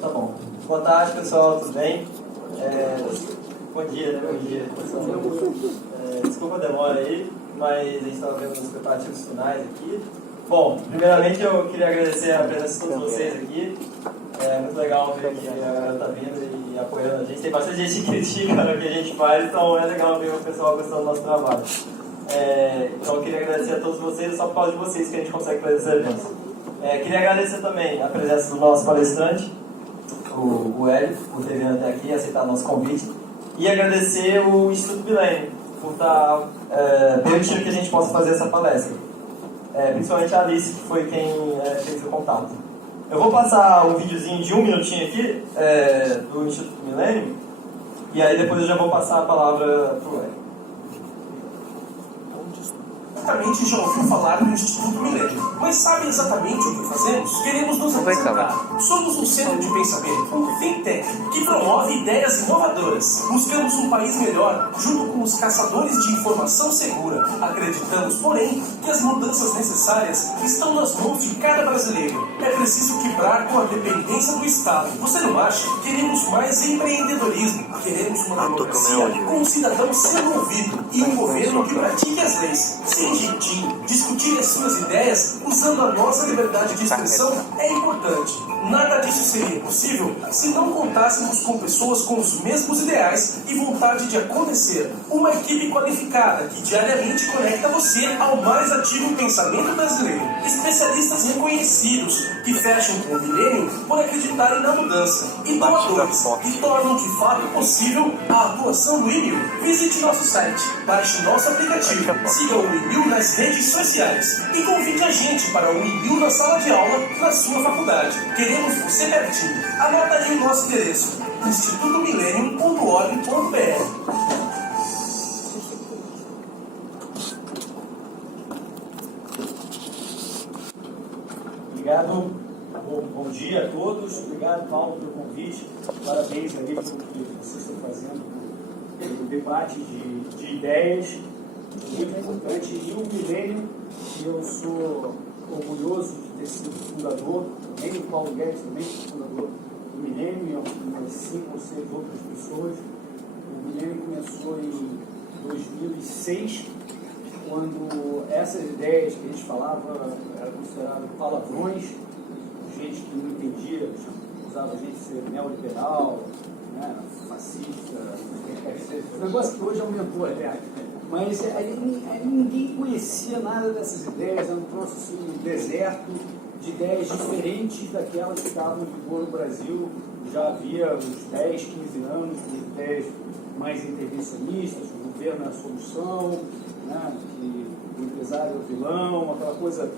Tá bom. Boa tarde, pessoal, tudo bem? Bom dia, né? Bom dia, pessoal. Desculpa a demora aí, mas a gente estava vendo os preparativos finais aqui. Bom, primeiramente eu queria agradecer a presença de todos vocês aqui. É muito legal ver que a galera está vindo e apoiando a gente. Tem bastante gente que critica o que a gente faz, então é legal ver o pessoal gostando do nosso trabalho. Então eu queria agradecer a todos vocês, só por causa de vocês que a gente consegue fazer esses eventos. Queria agradecer também a presença do nosso palestrante, o Hélio, por ter vindo até aqui e aceitar nosso convite. E agradecer o Instituto Milênio por estar permitindo que a gente possa fazer essa palestra. Principalmente a Alice, que foi quem fez o contato. Eu vou passar um videozinho de 1 minutinho aqui do Instituto Milênio, e aí depois eu já vou passar a palavra para o Hélio. Certamente já ouviu falar do Instituto Milênio, mas sabe exatamente o que fazemos? Queremos nos apresentar. Somos um centro de pensamento, um think tank, que promove ideias inovadoras. Buscamos um país melhor, junto com os caçadores de informação segura. Acreditamos, porém, que as mudanças necessárias estão nas mãos de cada brasileiro. É preciso quebrar com a dependência do Estado. Você não acha? Queremos mais empreendedorismo. Queremos uma democracia com um cidadão sendo ouvido e um governo que pratique as leis. Sem jeitinho, discutir as suas ideias usando a nossa liberdade de expressão é importante. Nada disso seria possível se não contássemos com pessoas com os mesmos ideais e vontade de acontecer. Uma equipe qualificada que diariamente conecta você ao mais ativo pensamento brasileiro. Especialistas reconhecidos que fecham com o milênio por acreditarem na mudança. E doadores que tornam de fato possível a atuação do IMIL. Visite nosso site, baixe nosso aplicativo, siga o IMIL nas redes sociais e convide a gente para o IMIL na sala de aula na sua faculdade. Queremos você pertinho. Anota aí o nosso endereço: institutomillennium.org.br. Obrigado, bom dia a todos. Obrigado, Paulo, pelo convite. Parabéns aí pelo que vocês estão fazendo, pelo debate de ideias, muito importante. E o Milênio, que eu sou orgulhoso de ter sido fundador, também o Paulo Guedes também foi fundador do Milênio, e umas 5 ou 6 outras pessoas. O Milênio começou em 2006, quando essas ideias que a gente falava eram consideradas palavrões, gente que não entendia, usava a gente ser neoliberal, né, fascista, o negócio que hoje aumentou até. Mas aí ninguém conhecia nada dessas ideias, era um troço assim, um deserto de ideias diferentes daquelas que estavam em vigor no Brasil. Já havia uns 10, 15 anos de ideias mais intervencionistas, o governo é a solução, né, que o empresário é o vilão, aquela coisa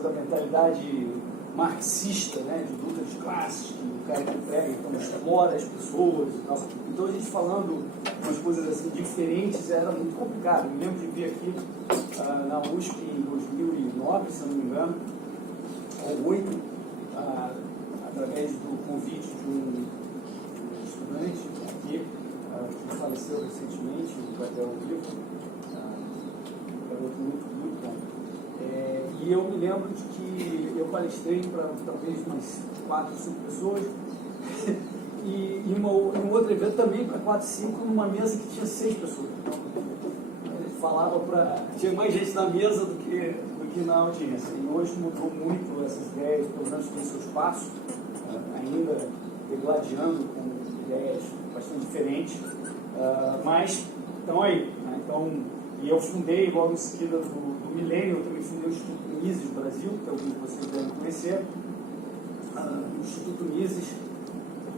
da mentalidade marxista, né, de luta de classes, que o cara que prega, então explora as pessoas e tal. Então a gente falando umas coisas assim diferentes era muito complicado. Eu me lembro de vir aqui na USP em 2009, se eu não me engano, ou 2008, através do convite de um estudante aqui, que faleceu recentemente, o Gabriel Vivo, um garoto muito bom. E eu me lembro de que eu palestrei para talvez umas 4 ou 5 pessoas e em um outro evento também para 4 ou 5 numa mesa que tinha 6 pessoas. Então, ele falava tinha mais gente na mesa do que na audiência. E hoje mudou muito essas ideias, pelo menos tem seu espaço, ainda degladiando com ideias bastante diferentes, mas estão aí. Né? Então, e eu fundei logo em seguida do Milênio, eu também fundei o Instituto Mises Brasil, que é o que vocês devem conhecer. O Instituto Mises,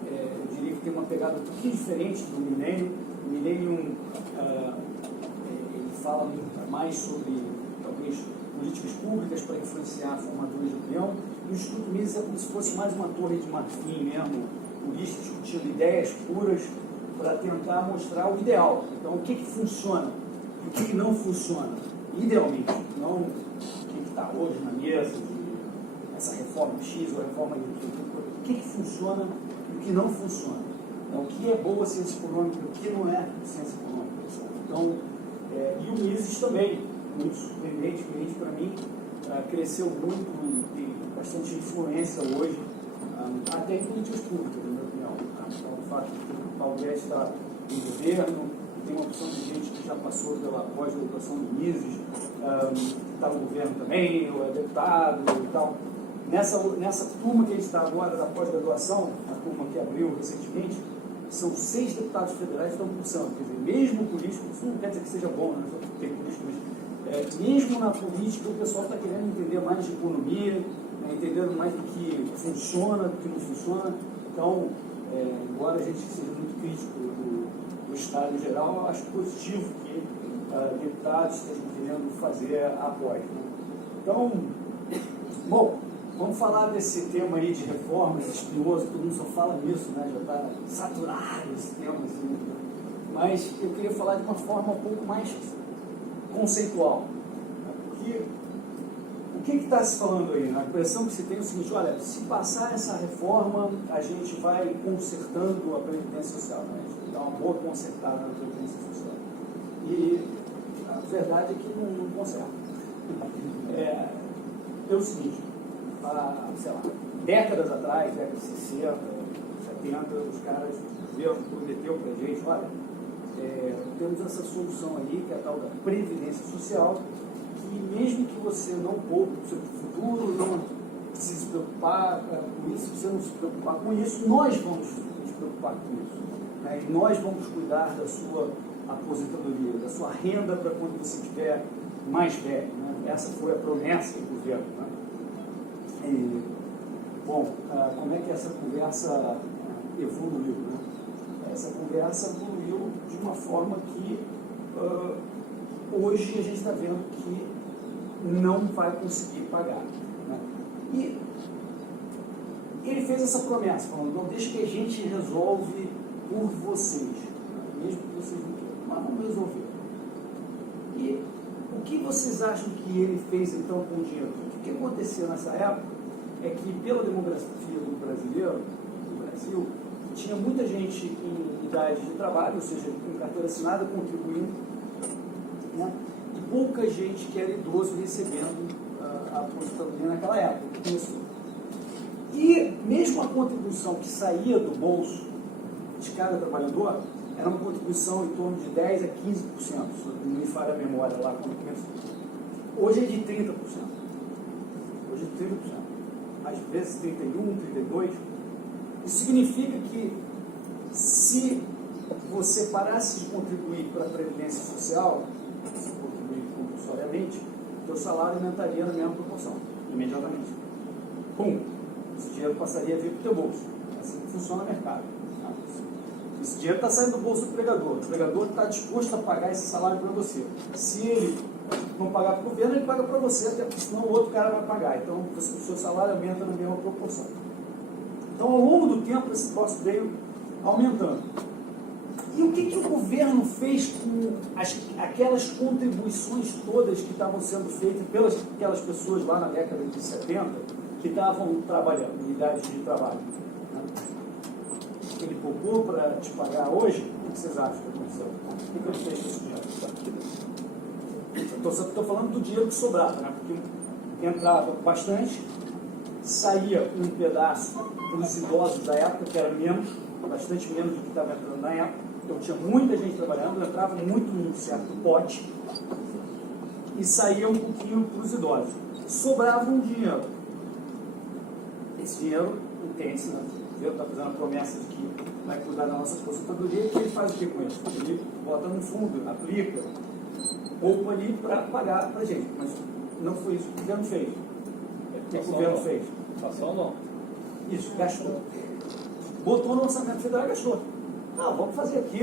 eu diria que tem uma pegada um pouquinho diferente do Milênio. O Milênio, ele fala muito mais sobre, talvez, políticas públicas para influenciar formadores de opinião. E o Instituto Mises é como se fosse mais uma torre de marfim mesmo, política discutindo ideias puras para tentar mostrar o ideal. Então, o que funciona e o que não funciona, idealmente, não o que está hoje na mesa, essa reforma X ou a reforma Y, o que funciona e o que não funciona. Então, o que é boa ciência econômica e o que não é ciência econômica. Então, e o Mises também, muito surpreendentemente para mim, cresceu muito e tem bastante influência hoje até em políticas públicas, na minha opinião. Então, o fato de que o Paulo Guedes está em governo, tem uma opção de gente que já passou pela pós-graduação do ISES, está no governo também, ou é deputado e tal. Nessa turma que a gente está agora, da pós-graduação, a turma que abriu recentemente, são 6 deputados federais que estão cursando. Quer dizer, mesmo político, isso não quer dizer que seja bom, né? Tem político, mas, mesmo na política, o pessoal está querendo entender mais de economia, né? Entendendo mais do que funciona, do que não funciona. Então, embora a gente seja muito crítico do Estado em geral, eu acho positivo que deputados estejam querendo fazer a pós. Né? Então, bom, vamos falar desse tema aí de reformas, espinhoso, todo mundo só fala nisso, né? Já está saturado esse tema, assim, né? Mas eu queria falar de uma forma um pouco mais conceitual. Né? Porque o que está se falando aí? A impressão que se tem é o seguinte: olha, se passar essa reforma, a gente vai consertando a Previdência Social, né? A gente dá uma boa consertada na Previdência Social. E a verdade é que não conserta. É o seguinte: sei lá, décadas atrás, décadas de 60, 70, os caras, o governo prometeu para a gente: olha, temos essa solução aí, que é a tal da Previdência Social, que mesmo que você não poupe o seu futuro, não precise se preocupar com isso, se você não se preocupar com isso, nós vamos nos preocupar com isso. Né? E nós vamos cuidar da sua aposentadoria, da sua renda para quando você estiver mais velho. Né? Essa foi a promessa do governo. Né? E, bom, como é que essa conversa evoluiu? Né? Essa conversa evoluiu de uma forma que hoje a gente está vendo que não vai conseguir pagar. Né? E ele fez essa promessa, falando: não, deixa que a gente resolve por vocês, né? Mesmo que vocês não queiram, mas vamos resolver. E o que vocês acham que ele fez então com o dinheiro? O que aconteceu nessa época é que, pela demografia do brasileiro, do Brasil, tinha muita gente em idade de trabalho, ou seja, com carteira assinada, contribuindo, né? E pouca gente que era idoso recebendo a aposentadoria naquela época que começou. E mesmo a contribuição que saía do bolso de cada trabalhador era uma contribuição em torno de 10% a 15%, se não me falha a memória lá quando começou. Hoje é de 30%. Hoje é de 30%. Às vezes 31%, 32%. Isso significa que, se você parasse de contribuir para a Previdência Social, se contribuir compulsoriamente, o seu salário aumentaria na mesma proporção, imediatamente. Pum! Esse dinheiro passaria a vir para o teu bolso. É assim que funciona o mercado. Esse dinheiro está saindo do bolso do empregador. O empregador está disposto a pagar esse salário para você. Se ele não pagar para o governo, ele paga para você, até porque senão o outro cara vai pagar. Então, o seu salário aumenta na mesma proporção. Então, ao longo do tempo, esse troço veio aumentando. E o que o governo fez com aquelas contribuições todas que estavam sendo feitas pelas aquelas pessoas lá na década de 70, que estavam trabalhando, em idade de trabalho? Né? Ele poupou para te pagar hoje? O que vocês acham que aconteceu? O que ele fez com esse dinheiro? Estou falando do dinheiro que sobrava, né? Porque entrava bastante, saía um pedaço para os idosos da época, que era menos, bastante menos do que estava entrando na época. Então tinha muita gente trabalhando, entrava muito num certo pote e saía um pouquinho para os idosos. Sobrava um dinheiro. Esse dinheiro, entende-se, né? O governo está fazendo a promessa de que vai cuidar da nossa aposentadoria, e ele faz o que com isso? Ele bota no fundo, aplica, poupa ali para pagar para a gente. Mas não foi isso que o governo fez. O que o governo fez? Passou ou não? Isso, gastou. Botou no orçamento federal e gastou. Vamos fazer aqui,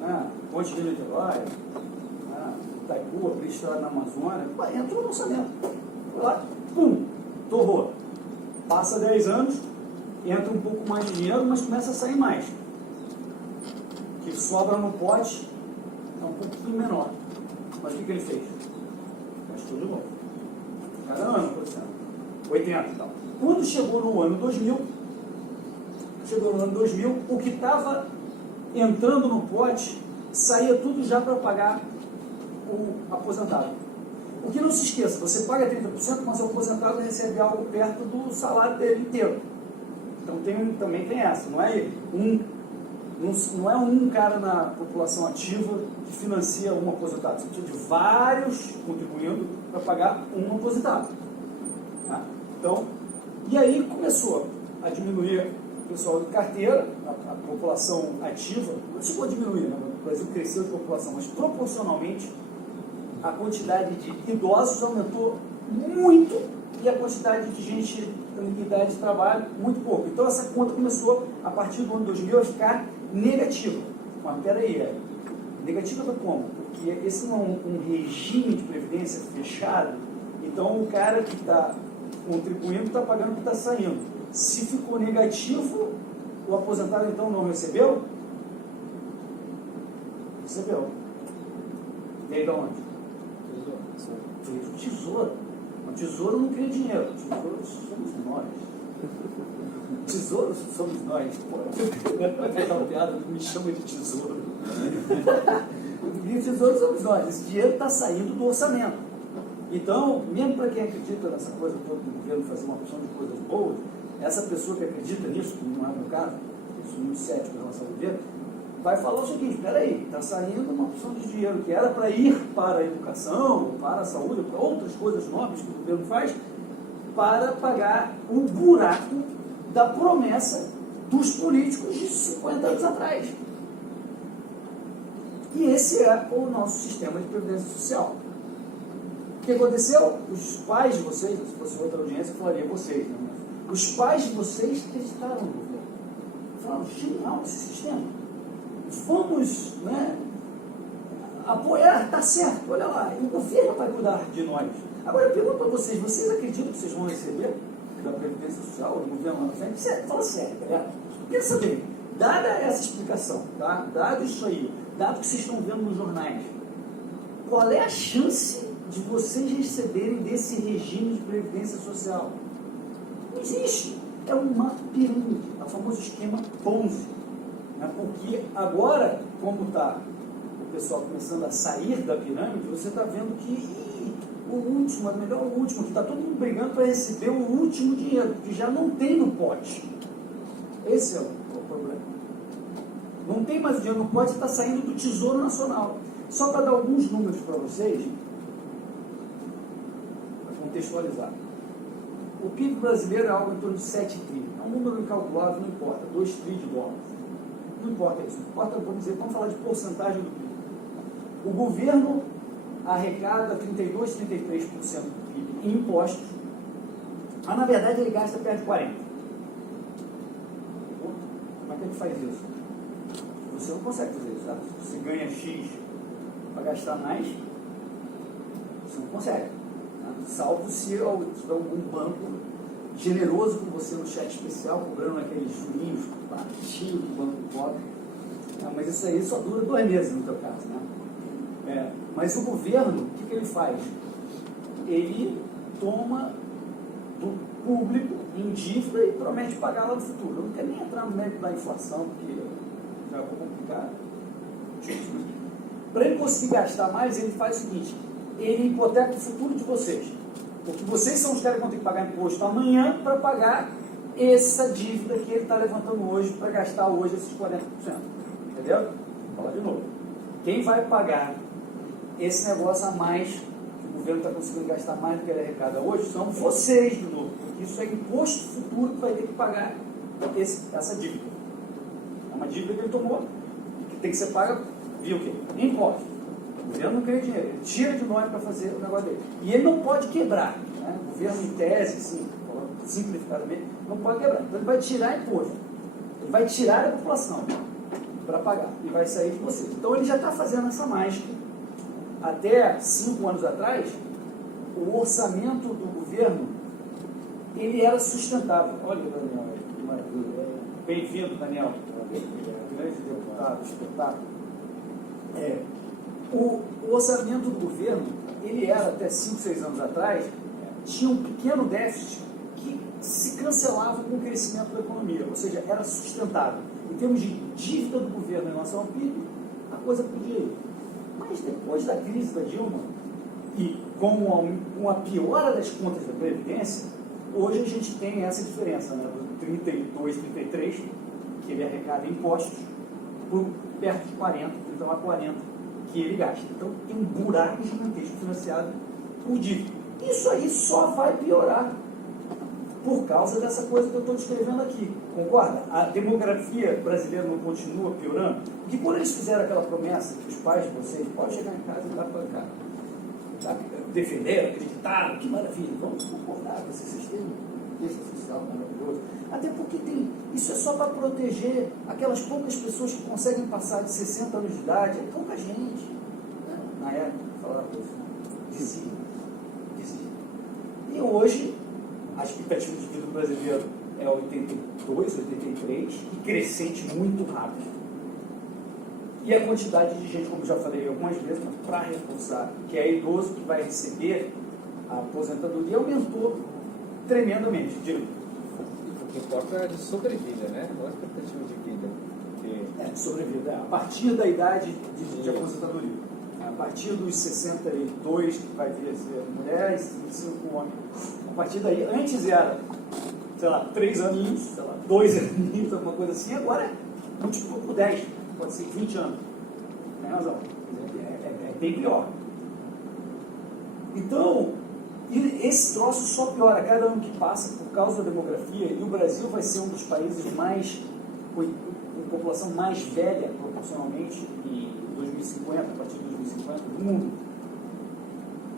né? Ponte de Niterói, né? Itaipu, abrir estrada na Amazônia. Entrou no orçamento. Foi lá, pum, torrou. Passa 10 anos, entra um pouco mais de dinheiro, mas começa a sair mais. O que sobra no pote é um pouquinho menor. Mas o que ele fez? Gastou de novo. Cada ano, por exemplo. 80 e tal. Quando chegou no ano 2000, o que estava entrando no pote saía tudo já para pagar o aposentado. O que não se esqueça, você paga 30%, mas o aposentado recebe algo perto do salário dele inteiro. Então também tem essa, não é um cara na população ativa que financia um aposentado, você precisa de vários contribuindo para pagar um aposentado. Tá? Então, e aí começou a diminuir o pessoal de carteira, a população ativa, não chegou a diminuir, né? O Brasil cresceu de população, mas proporcionalmente a quantidade de idosos aumentou muito e a quantidade de gente em idade de trabalho muito pouco. Então essa conta começou, a partir do ano 2000, a ficar negativa. Mas peraí, negativa do como? Porque esse não é um regime de previdência fechado, então o cara que está contribuindo está pagando o que está saindo. Se ficou negativo, o aposentado então não recebeu? Recebeu. Veio de onde? Veio do tesouro. O tesouro não cria dinheiro. O tesouro somos nós. Tesouro somos nós. Vai pegar uma piada, me chama de tesouro. O tesouro somos nós. Esse dinheiro está saindo do orçamento. Então, mesmo para quem acredita nessa coisa toda do governo fazer uma opção de coisas boas, essa pessoa que acredita nisso, que não é o meu caso, eu sou muito cético em relação ao governo, vai falar o seguinte: peraí, está saindo uma opção de dinheiro que era para ir para a educação, para a saúde, para outras coisas nobres que o governo faz, para pagar o buraco da promessa dos políticos de 50 anos atrás. E esse é o nosso sistema de previdência social. O que aconteceu? Os pais de vocês, se fosse outra audiência, eu falaria vocês, né? Os pais de vocês acreditaram no governo. Falaram: genial esse sistema. Vamos, né, apoiar, está certo, olha lá, e o governo vai cuidar de nós. Agora eu pergunto para vocês: vocês acreditam que vocês vão receber da Previdência Social, do governo lá na frente? Fala sério, galera. Quero saber, dada essa explicação, tá? Dado isso aí, dado que vocês estão vendo nos jornais, qual é a chance de vocês receberem desse regime de Previdência Social? Não existe. É uma pirâmide, é o famoso esquema Ponzi. Né? Porque agora, como está o pessoal começando a sair da pirâmide, você está vendo que o último, é melhor o último, que está todo mundo brigando para receber o último dinheiro, que já não tem no pote. Esse é o problema. Não tem mais o dinheiro no pote, está saindo do Tesouro Nacional. Só para dar alguns números para vocês, para contextualizar. O PIB brasileiro é algo em torno de 7 tri. É um número incalculável, não importa. 2 tri de dólares. Não importa isso. Não importa, vamos falar de porcentagem do PIB. O governo arrecada 32, 33% do PIB em impostos, mas na verdade ele gasta perto de 40%. Como é que a gente faz isso? Você não consegue fazer isso, sabe? Se você ganha X para gastar mais, você não consegue. Salvo se tiver algum banco generoso com você no chat especial, cobrando aqueles jurinhos baixinhos do banco pobre. Mas isso aí só dura 2 meses no teu caso, né? Mas o governo, o que ele faz? Ele toma do público em dívida e promete pagar lá no futuro. Eu não quero nem entrar no mérito da inflação, porque já vou complicar. Para ele conseguir gastar mais, ele faz o seguinte: ele hipoteca o futuro de vocês. Porque vocês são os caras que vão ter que pagar imposto amanhã para pagar essa dívida que ele está levantando hoje para gastar hoje esses 40%. Entendeu? Vou falar de novo. Quem vai pagar esse negócio a mais, que o governo está conseguindo gastar mais do que ele arrecada hoje, são vocês de novo. Porque isso é imposto futuro que vai ter que pagar essa dívida. É uma dívida que ele tomou, que tem que ser paga via o quê? Imposto. O governo não ganha dinheiro, ele tira de nós para fazer o negócio dele. E ele não pode quebrar. Né? O governo, em tese, assim, simplificadamente, não pode quebrar. Então ele vai tirar imposto. Ele vai tirar a população para pagar. E vai sair de vocês. Então ele já está fazendo essa mágica. Até 5 anos atrás, o orçamento do governo, ele era sustentável. Olha, Daniel, que maravilha. Bem-vindo, Daniel. Grande deputado, espetáculo. O orçamento do governo, ele era até 5, 6 anos atrás, tinha um pequeno déficit que se cancelava com o crescimento da economia, ou seja, era sustentável. Em termos de dívida do governo em relação ao PIB, a coisa podia ir. Mas depois da crise da Dilma, e com a piora das contas da Previdência, hoje a gente tem essa diferença, né? 32, 33, que ele arrecada impostos, por perto de 40, 30 a 40, que ele gasta. Então tem um buraco gigantesco financiado por dívida. Isso aí só vai piorar por causa dessa coisa que eu estou descrevendo aqui. Concorda? A demografia brasileira não continua piorando? Porque quando eles fizeram aquela promessa que os pais de vocês podem chegar em casa e dar para cá, tá? Defenderam, acreditaram, que maravilha, vamos concordar com esse sistema social maravilhoso. Até porque isso é só para proteger aquelas poucas pessoas que conseguem passar de 60 anos de idade. É pouca gente. Né? Na época, falaram isso. Dizia. E hoje, a expectativa de vida do brasileiro é 82, 83, e crescente muito rápido. E a quantidade de gente, como eu já falei algumas vezes, para reforçar, que é idoso que vai receber a aposentadoria, aumentou tremendamente. Digo, o que importa é de sobrevida, né? Não é expectativa de vida. Porque... sobrevida. A partir da idade de aposentadoria. A partir dos 62, que vai vir a ser mulher, e 55 homem. A partir daí, antes era, sei lá, 3 aninhos, sei lá, 2 aninhos, alguma coisa assim, agora multiplicou por 10, pode ser 20 anos. Tem razão. É bem pior. Então, esse troço só piora cada ano que passa por causa da demografia, e o Brasil vai ser um dos países com população mais velha proporcionalmente em 2050, a partir de 2050, do mundo.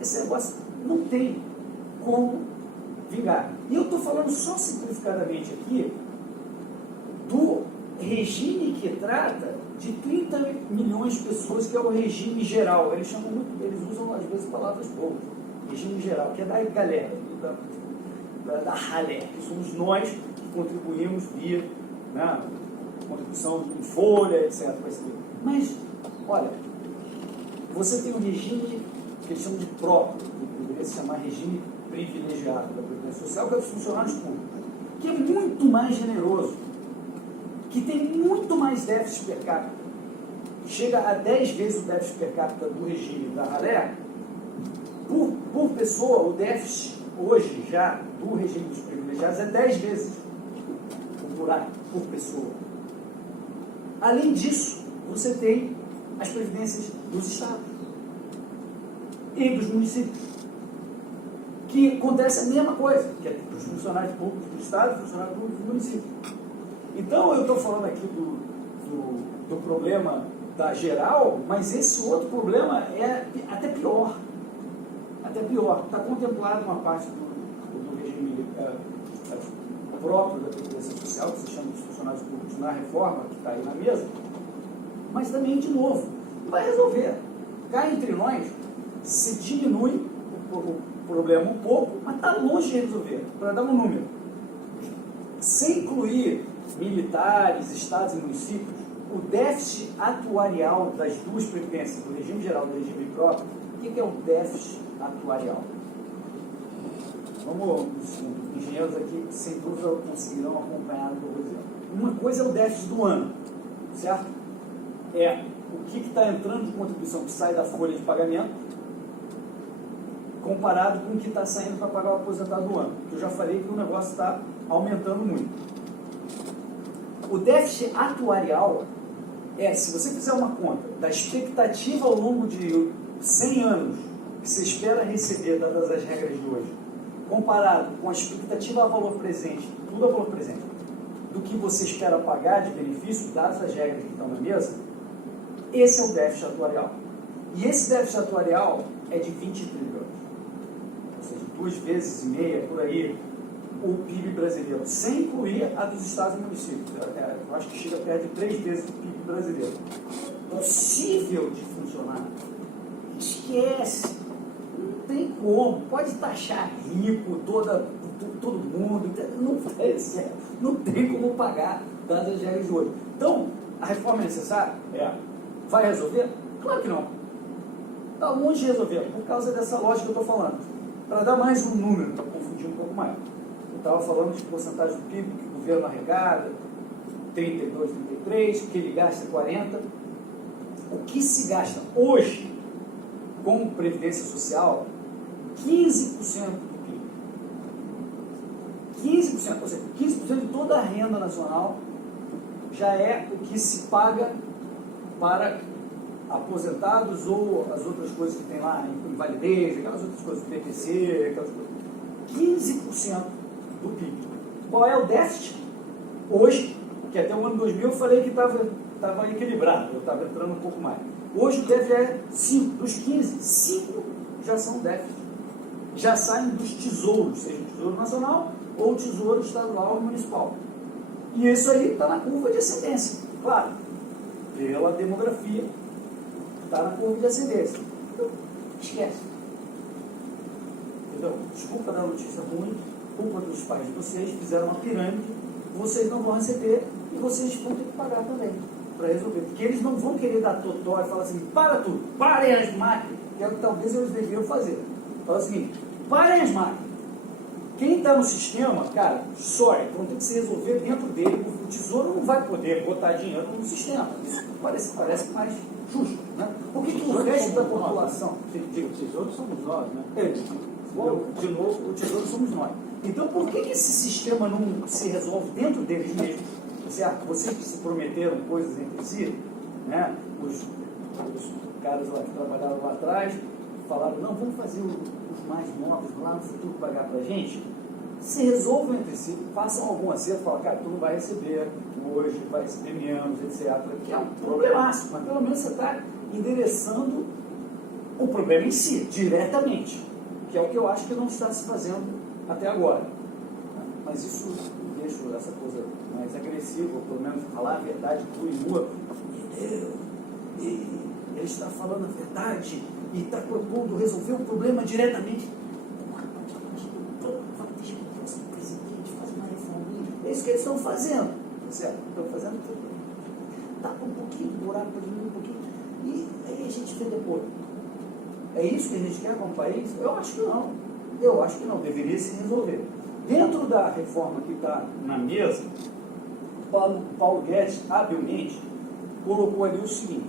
Esse negócio não tem como vingar. E eu estou falando só simplificadamente aqui do regime que trata de 30 milhões de pessoas, que é o regime geral. Eles usam às vezes palavras boas. Regime geral, que é da galera, da ralé, que somos nós que contribuímos via, né, contribuição em folha, etc. Mas, olha, você tem um regime que eles chamam de próprio, que deveria se chamar regime privilegiado da Previdência Social, que é dos funcionários públicos, que é muito mais generoso, que tem muito mais déficit per capita, chega a 10 vezes o déficit per capita do regime da ralé. Por pessoa, o déficit hoje já do regime dos privilegiados é 10 vezes por pessoa. Além disso, você tem as previdências dos estados e dos municípios, que acontece a mesma coisa, que é dos funcionários públicos do estado e funcionários públicos do município. Então, eu estou falando aqui do problema da geral, mas esse outro problema é até pior. Até pior. Está contemplado uma parte do regime próprio da Previdência Social, que se chama de funcionários públicos na reforma, que está aí na mesa, mas também, de novo, não vai resolver. Cá entre nós, se diminui o problema um pouco, mas está longe de resolver. Para dar um número, sem incluir militares, estados e municípios, o déficit atuarial das duas previdências, do regime geral e do regime próprio, o que é o déficit atuarial? Vamos, os engenheiros aqui, sem dúvida, conseguirão acompanhar o que eu vou dizer. Uma coisa é o déficit do ano, certo? É o que está entrando de contribuição que sai da folha de pagamento, comparado com o que está saindo para pagar o aposentado do ano. Que eu já falei que o negócio está aumentando muito. O déficit atuarial é, se você fizer uma conta da expectativa ao longo de 100 anos que você espera receber, dadas as regras de hoje, comparado com a expectativa a valor presente, tudo a valor presente, do que você espera pagar de benefício, dadas as regras que estão na mesa, esse é o déficit atuarial. E esse déficit atuarial é de 20 trilhões. Ou seja, 2,5 vezes por aí o PIB brasileiro, sem incluir a dos estados e municípios. Eu acho que chega perto de 3 vezes o PIB brasileiro. Possível de funcionar. Esquece. Não tem como. Pode taxar rico, todo mundo. Não vai ser. Não tem como pagar dadas as regras de hoje. Então, a reforma é necessária? Vai resolver? Claro que não. Está longe de resolver, por causa dessa lógica que eu estou falando. Para dar mais um número, para confundir um pouco mais. Eu estava falando de porcentagem do PIB que o governo arrecada, 32, 33, que ele gasta 40. O que se gasta hoje com Previdência Social, 15% do PIB. 15%, ou seja, 15% de toda a renda nacional já é o que se paga para aposentados ou as outras coisas que tem lá, invalidez, aquelas outras coisas, PPC, aquelas coisas. 15% do PIB. Qual é o déficit? Hoje, que até o ano 2000 eu falei que estava equilibrado, eu estava entrando um pouco mais. Hoje o déficit é 5, dos 15, 5 já são déficit. Já saem dos tesouros, seja o Tesouro Nacional ou o Tesouro Estadual ou Municipal. E isso aí está na curva de ascendência, claro, pela demografia, está na curva de ascendência. Então, esquece. Entendeu? Desculpa dar notícia ruim, culpa dos pais de vocês, fizeram uma pirâmide, vocês não vão receber e vocês vão ter que pagar também para resolver. Porque eles não vão querer dar totó e falar assim, para tudo, parem as máquinas, que é o que talvez eles deveriam fazer. Fala o seguinte, parem as máquinas. Quem está no sistema, cara, então tem que se resolver dentro dele. O tesouro não vai poder botar dinheiro no sistema. Isso parece mais justo, né? Por que o resto da população... O tesouro somos nós, né? De novo, o tesouro somos nós. Então, por que esse sistema não se resolve dentro deles mesmos? Certo? Vocês que se prometeram coisas entre si, né? Os caras lá que trabalharam lá atrás falaram, não, vamos fazer os mais novos lá no futuro pagar para a gente. Se resolvam entre si, façam algum acerto, falam, cara, tu não vai receber hoje, vai receber menos, etc. Que é um problemaço, mas pelo menos você está endereçando o problema em si, diretamente, que é o que eu acho que não está se fazendo até agora. Mas isso deixa essa coisa mais agressiva, ou pelo menos falar a verdade crua e nua. Ele está falando a verdade e está propondo resolver o problema diretamente. É isso que eles estão fazendo, certo? Estão fazendo tudo. Tapa um pouquinho do buraco, para diminuir um pouquinho, e aí a gente vê depois. É isso que a gente quer com o país? Eu acho que não. Eu acho que não, deveria se resolver. Dentro da reforma que está na mesa, Paulo Guedes, habilmente, colocou ali o seguinte: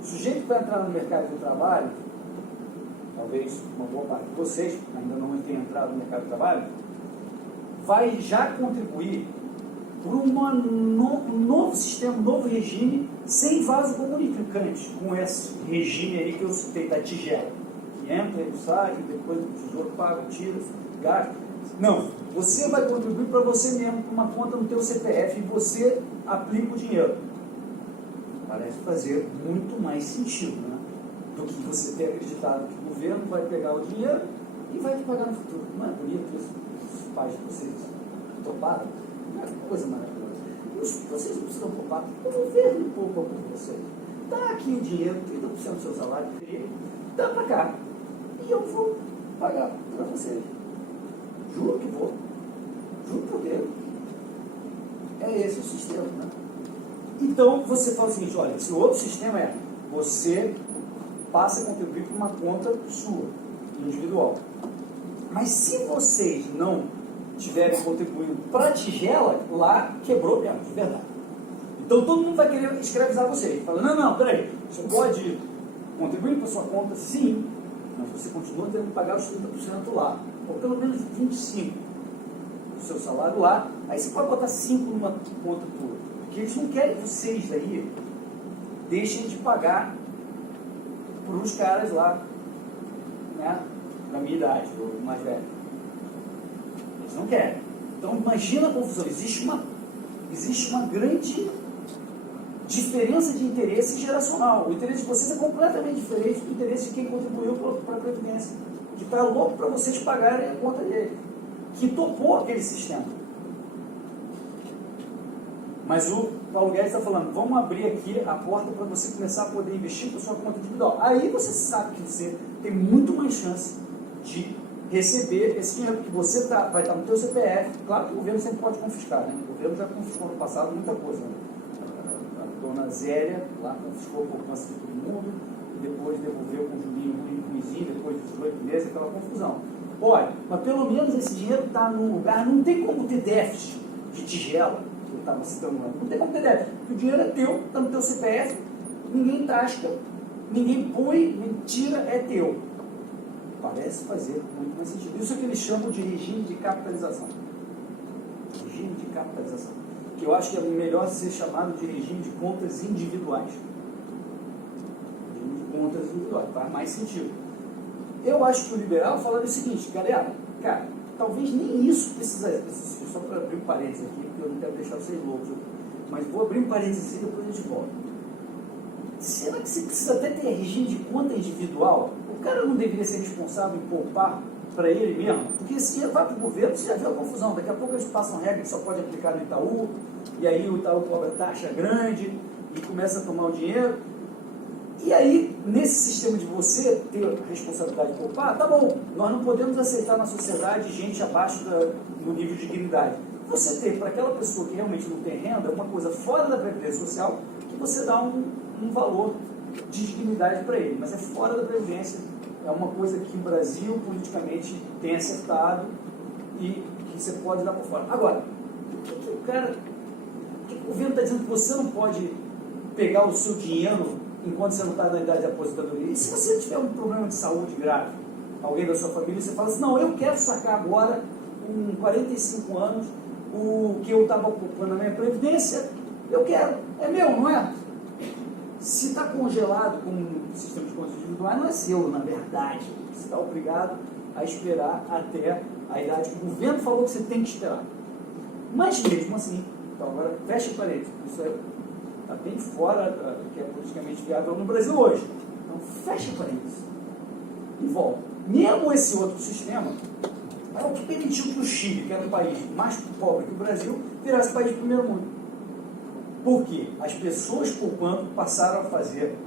o sujeito que vai entrar no mercado de trabalho, talvez uma boa parte de vocês ainda não tenham entrado no mercado de trabalho, vai já contribuir por um novo sistema, um novo regime, sem vaso comunicante, com esse regime aí que eu citei, da tigela, que entra e sai, e depois o tesouro paga, tira, gasta. Não, você vai contribuir para você mesmo, com uma conta no teu CPF, e você aplica o dinheiro. Parece fazer muito mais sentido, né? Do que você ter acreditado que o governo vai pegar o dinheiro e vai te pagar no futuro. Não é bonito isso? Os pais de vocês toparam? É uma coisa maravilhosa. Vocês não precisam poupar, o governo poupa por vocês. Dá aqui o dinheiro, 30% do seu salário, dá para cá. E eu vou pagar para vocês. Juro que vou. Juro por Deus. É esse o sistema, né? Então, você fala o seguinte, olha, se o outro sistema é, você passa a contribuir para uma conta sua, individual. Mas se vocês não estiverem contribuindo para a tigela, lá quebrou mesmo, de verdade. Então todo mundo vai querer escravizar vocês. Fala, não, peraí, você pode contribuir para a sua conta, sim, mas você continua tendo que pagar os 30% lá, ou pelo menos 25% do seu salário lá, aí você pode botar 5% numa conta tua. Porque eles não querem que vocês aí deixem de pagar por uns caras lá, né, da minha idade, ou mais velho. Eles não querem. Então imagina a confusão. Existe uma grande diferença de interesse geracional. O interesse de vocês é completamente diferente do interesse de quem contribuiu para a Previdência, que está louco para vocês pagarem a conta dele, que topou aquele sistema. Mas o Paulo Guedes está falando, vamos abrir aqui a porta para você começar a poder investir para sua conta individual. Aí você sabe que você tem muito mais chance de receber esse dinheiro, porque você vai estar no teu CPF. Claro que o governo sempre pode confiscar, né? O governo já confiscou no passado muita coisa, né? A dona Zélia lá confiscou a poupança de todo mundo, e depois devolveu com o julinho ruimzinho, depois de 18 meses, aquela confusão. Olha, mas pelo menos esse dinheiro está num lugar, não tem como ter déficit de tigela, que eu estava citando lá, não tem como ter déficit, porque o dinheiro é teu, está no teu CPF, ninguém tasca, ninguém põe, mentira, é teu. Parece fazer muito mais sentido. Isso é que eles chamam de regime de capitalização. regime de capitalização, que eu acho que é melhor ser chamado de regime de contas individuais. Regime de contas individuais, faz mais sentido. Eu acho que o liberal falaria o seguinte, galera, cara, talvez nem isso precisa, só para abrir um parênteses aqui, porque eu não quero deixar vocês loucos, mas vou abrir um parênteses e depois a gente volta. Será que você precisa até ter regime de conta individual? O cara não deveria ser responsável em poupar para ele mesmo? Porque se ele vai para o governo, você já viu a confusão. Daqui a pouco eles passam regra que só pode aplicar no Itaú, e aí o Itaú cobra taxa grande e começa a tomar o dinheiro. E aí, nesse sistema de você ter a responsabilidade de poupar, tá bom, nós não podemos aceitar na sociedade gente abaixo do nível de dignidade. Você ter para aquela pessoa que realmente não tem renda, uma coisa fora da Previdência Social, que você dá um valor de dignidade para ele, mas é fora da Previdência, é uma coisa que o Brasil politicamente tem acertado e que você pode dar por fora. Agora, o governo está dizendo que você não pode pegar o seu dinheiro enquanto você não está na idade de aposentadoria. E se você tiver um problema de saúde grave, alguém da sua família, você fala assim, não, eu quero sacar agora, com 45 anos, o que eu estava ocupando na minha Previdência, eu quero, é meu, não é? Se está congelado com o sistema de contas individuais, não é seu, na verdade. Você está obrigado a esperar até a idade que o governo falou que você tem que esperar. Mas mesmo assim, então agora fecha parênteses, isso está bem fora do que é politicamente viável no Brasil hoje. Então fecha parênteses e volta. Mesmo esse outro sistema é o que permitiu que o Chile, que era um país mais pobre que o Brasil, virasse país de primeiro mundo. Por quê? As pessoas poupando passaram a fazer.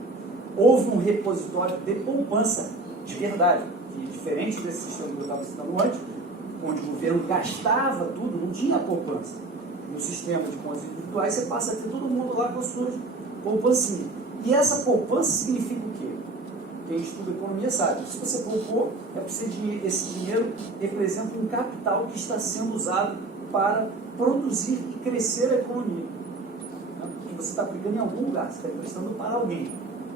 Houve um repositório de poupança de verdade, que diferente desse sistema que eu estava citando antes, onde o governo gastava tudo, não tinha poupança. No sistema de contas individuais, você passa a ter todo mundo lá com as suas poupancinhas. E essa poupança significa o quê? Quem estuda economia sabe. Se você poupou, é porque esse dinheiro representa um capital que está sendo usado para produzir e crescer a economia. Que você está aplicando em algum lugar, você está emprestando para alguém.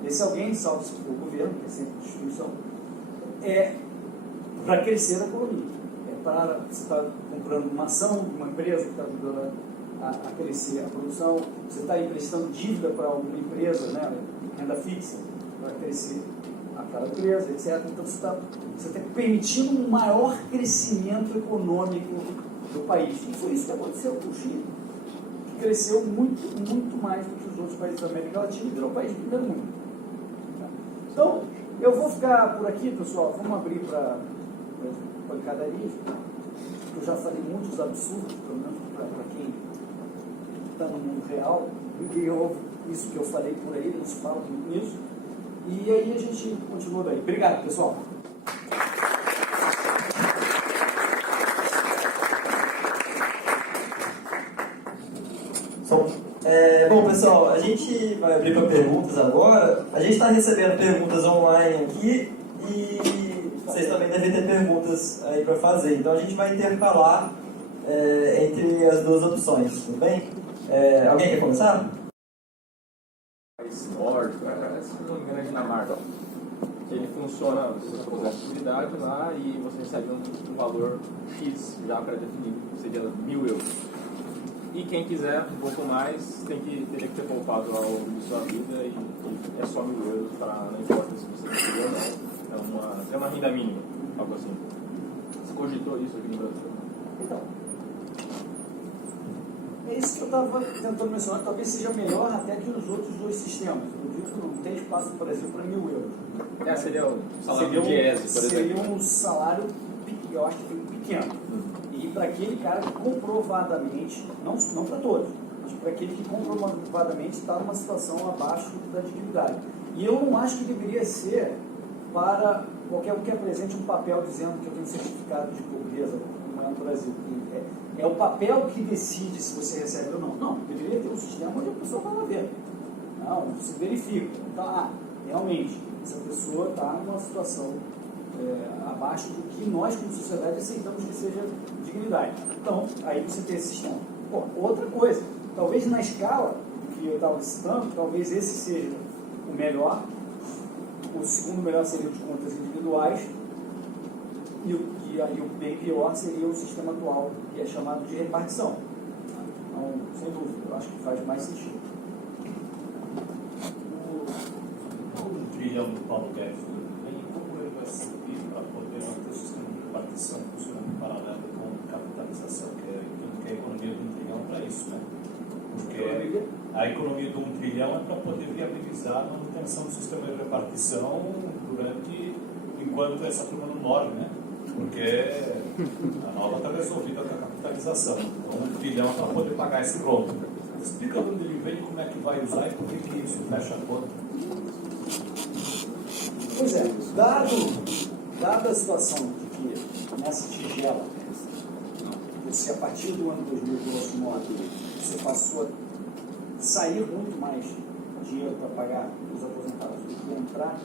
Esse alguém, salvo se for o governo, que é sempre instituição, é para crescer a economia. É para você está comprando uma ação de uma empresa que está ajudando a crescer a produção, você está emprestando dívida para alguma empresa, né, renda fixa, para crescer aquela empresa, etc. Então você está permitindo um maior crescimento econômico do país. E foi isso que aconteceu com o Chile, que cresceu muito, muito mais do que os outros países da América Latina e virou país de primeiro mundo. Então, eu vou ficar por aqui, pessoal. Vamos abrir para pancadaria. Eu já falei muitos absurdos, pelo menos para quem está no mundo real. Ninguém ouve isso que eu falei por aí, não se fala muito nisso. E aí a gente continua daí. Obrigado, pessoal. Bom, pessoal, a gente vai abrir para perguntas agora. A gente está recebendo perguntas online aqui e vocês também devem ter perguntas aí para fazer. Então a gente vai intercalar entre as duas opções, tudo bem? Alguém quer começar? País nórdico, se não me engano é Dinamarca, que ele funciona, você faz a atividade lá e você recebe um valor X já pré-definido, que seria 1.000 euros. E quem quiser um pouco mais, teria que ter poupado ao longo de sua vida e é só 1.000 euros, não importa se você conseguiu ou não. É uma renda mínima, algo assim. Você cogitou isso aqui no Brasil? Então, é isso que eu estava tentando mencionar, talvez seja melhor até que os outros dois sistemas. Eu digo que não tem espaço no Brasil para 1.000 euros. Seria o salário de IES, por exemplo. Seria um salário, eu acho que pequeno. E para aquele cara que comprovadamente, não para todos, mas para aquele que comprovadamente está numa situação abaixo da dignidade. E eu não acho que deveria ser para qualquer um que apresente um papel dizendo que eu tenho certificado de pobreza, como é no Brasil. É o papel que decide se você recebe ou não. Não, deveria ter um sistema onde a pessoa vai lá ver. Não, se verifica. Então, realmente, essa pessoa está numa situação abaixo do que nós, como sociedade, aceitamos que seja dignidade. Então, aí você tem esse sistema. Outra coisa, talvez na escala que eu estava citando, talvez esse seja o melhor, o segundo melhor seria o de contas individuais, e o bem pior seria o sistema atual, que é chamado de repartição. acho que faz mais sentido. O trilhão do Paulo Guedes, como ele vai servir para poder manter o sistema de repartição funcionando em paralelo com capitalização, que a economia do 1 trilhão para isso, né? Porque a economia do 1 trilhão é para poder viabilizar a manutenção do sistema de repartição enquanto essa turma não morre, né? Porque a nova está resolvida com a capitalização. Então, 1 trilhão é para poder pagar esse rombo. Explica de onde ele vem, como é que vai usar e por que isso fecha a conta. Pois é, dada a situação de que nessa tigela, você a partir do ano 2009, você passou a sair muito mais dinheiro para pagar os aposentados do que entrar,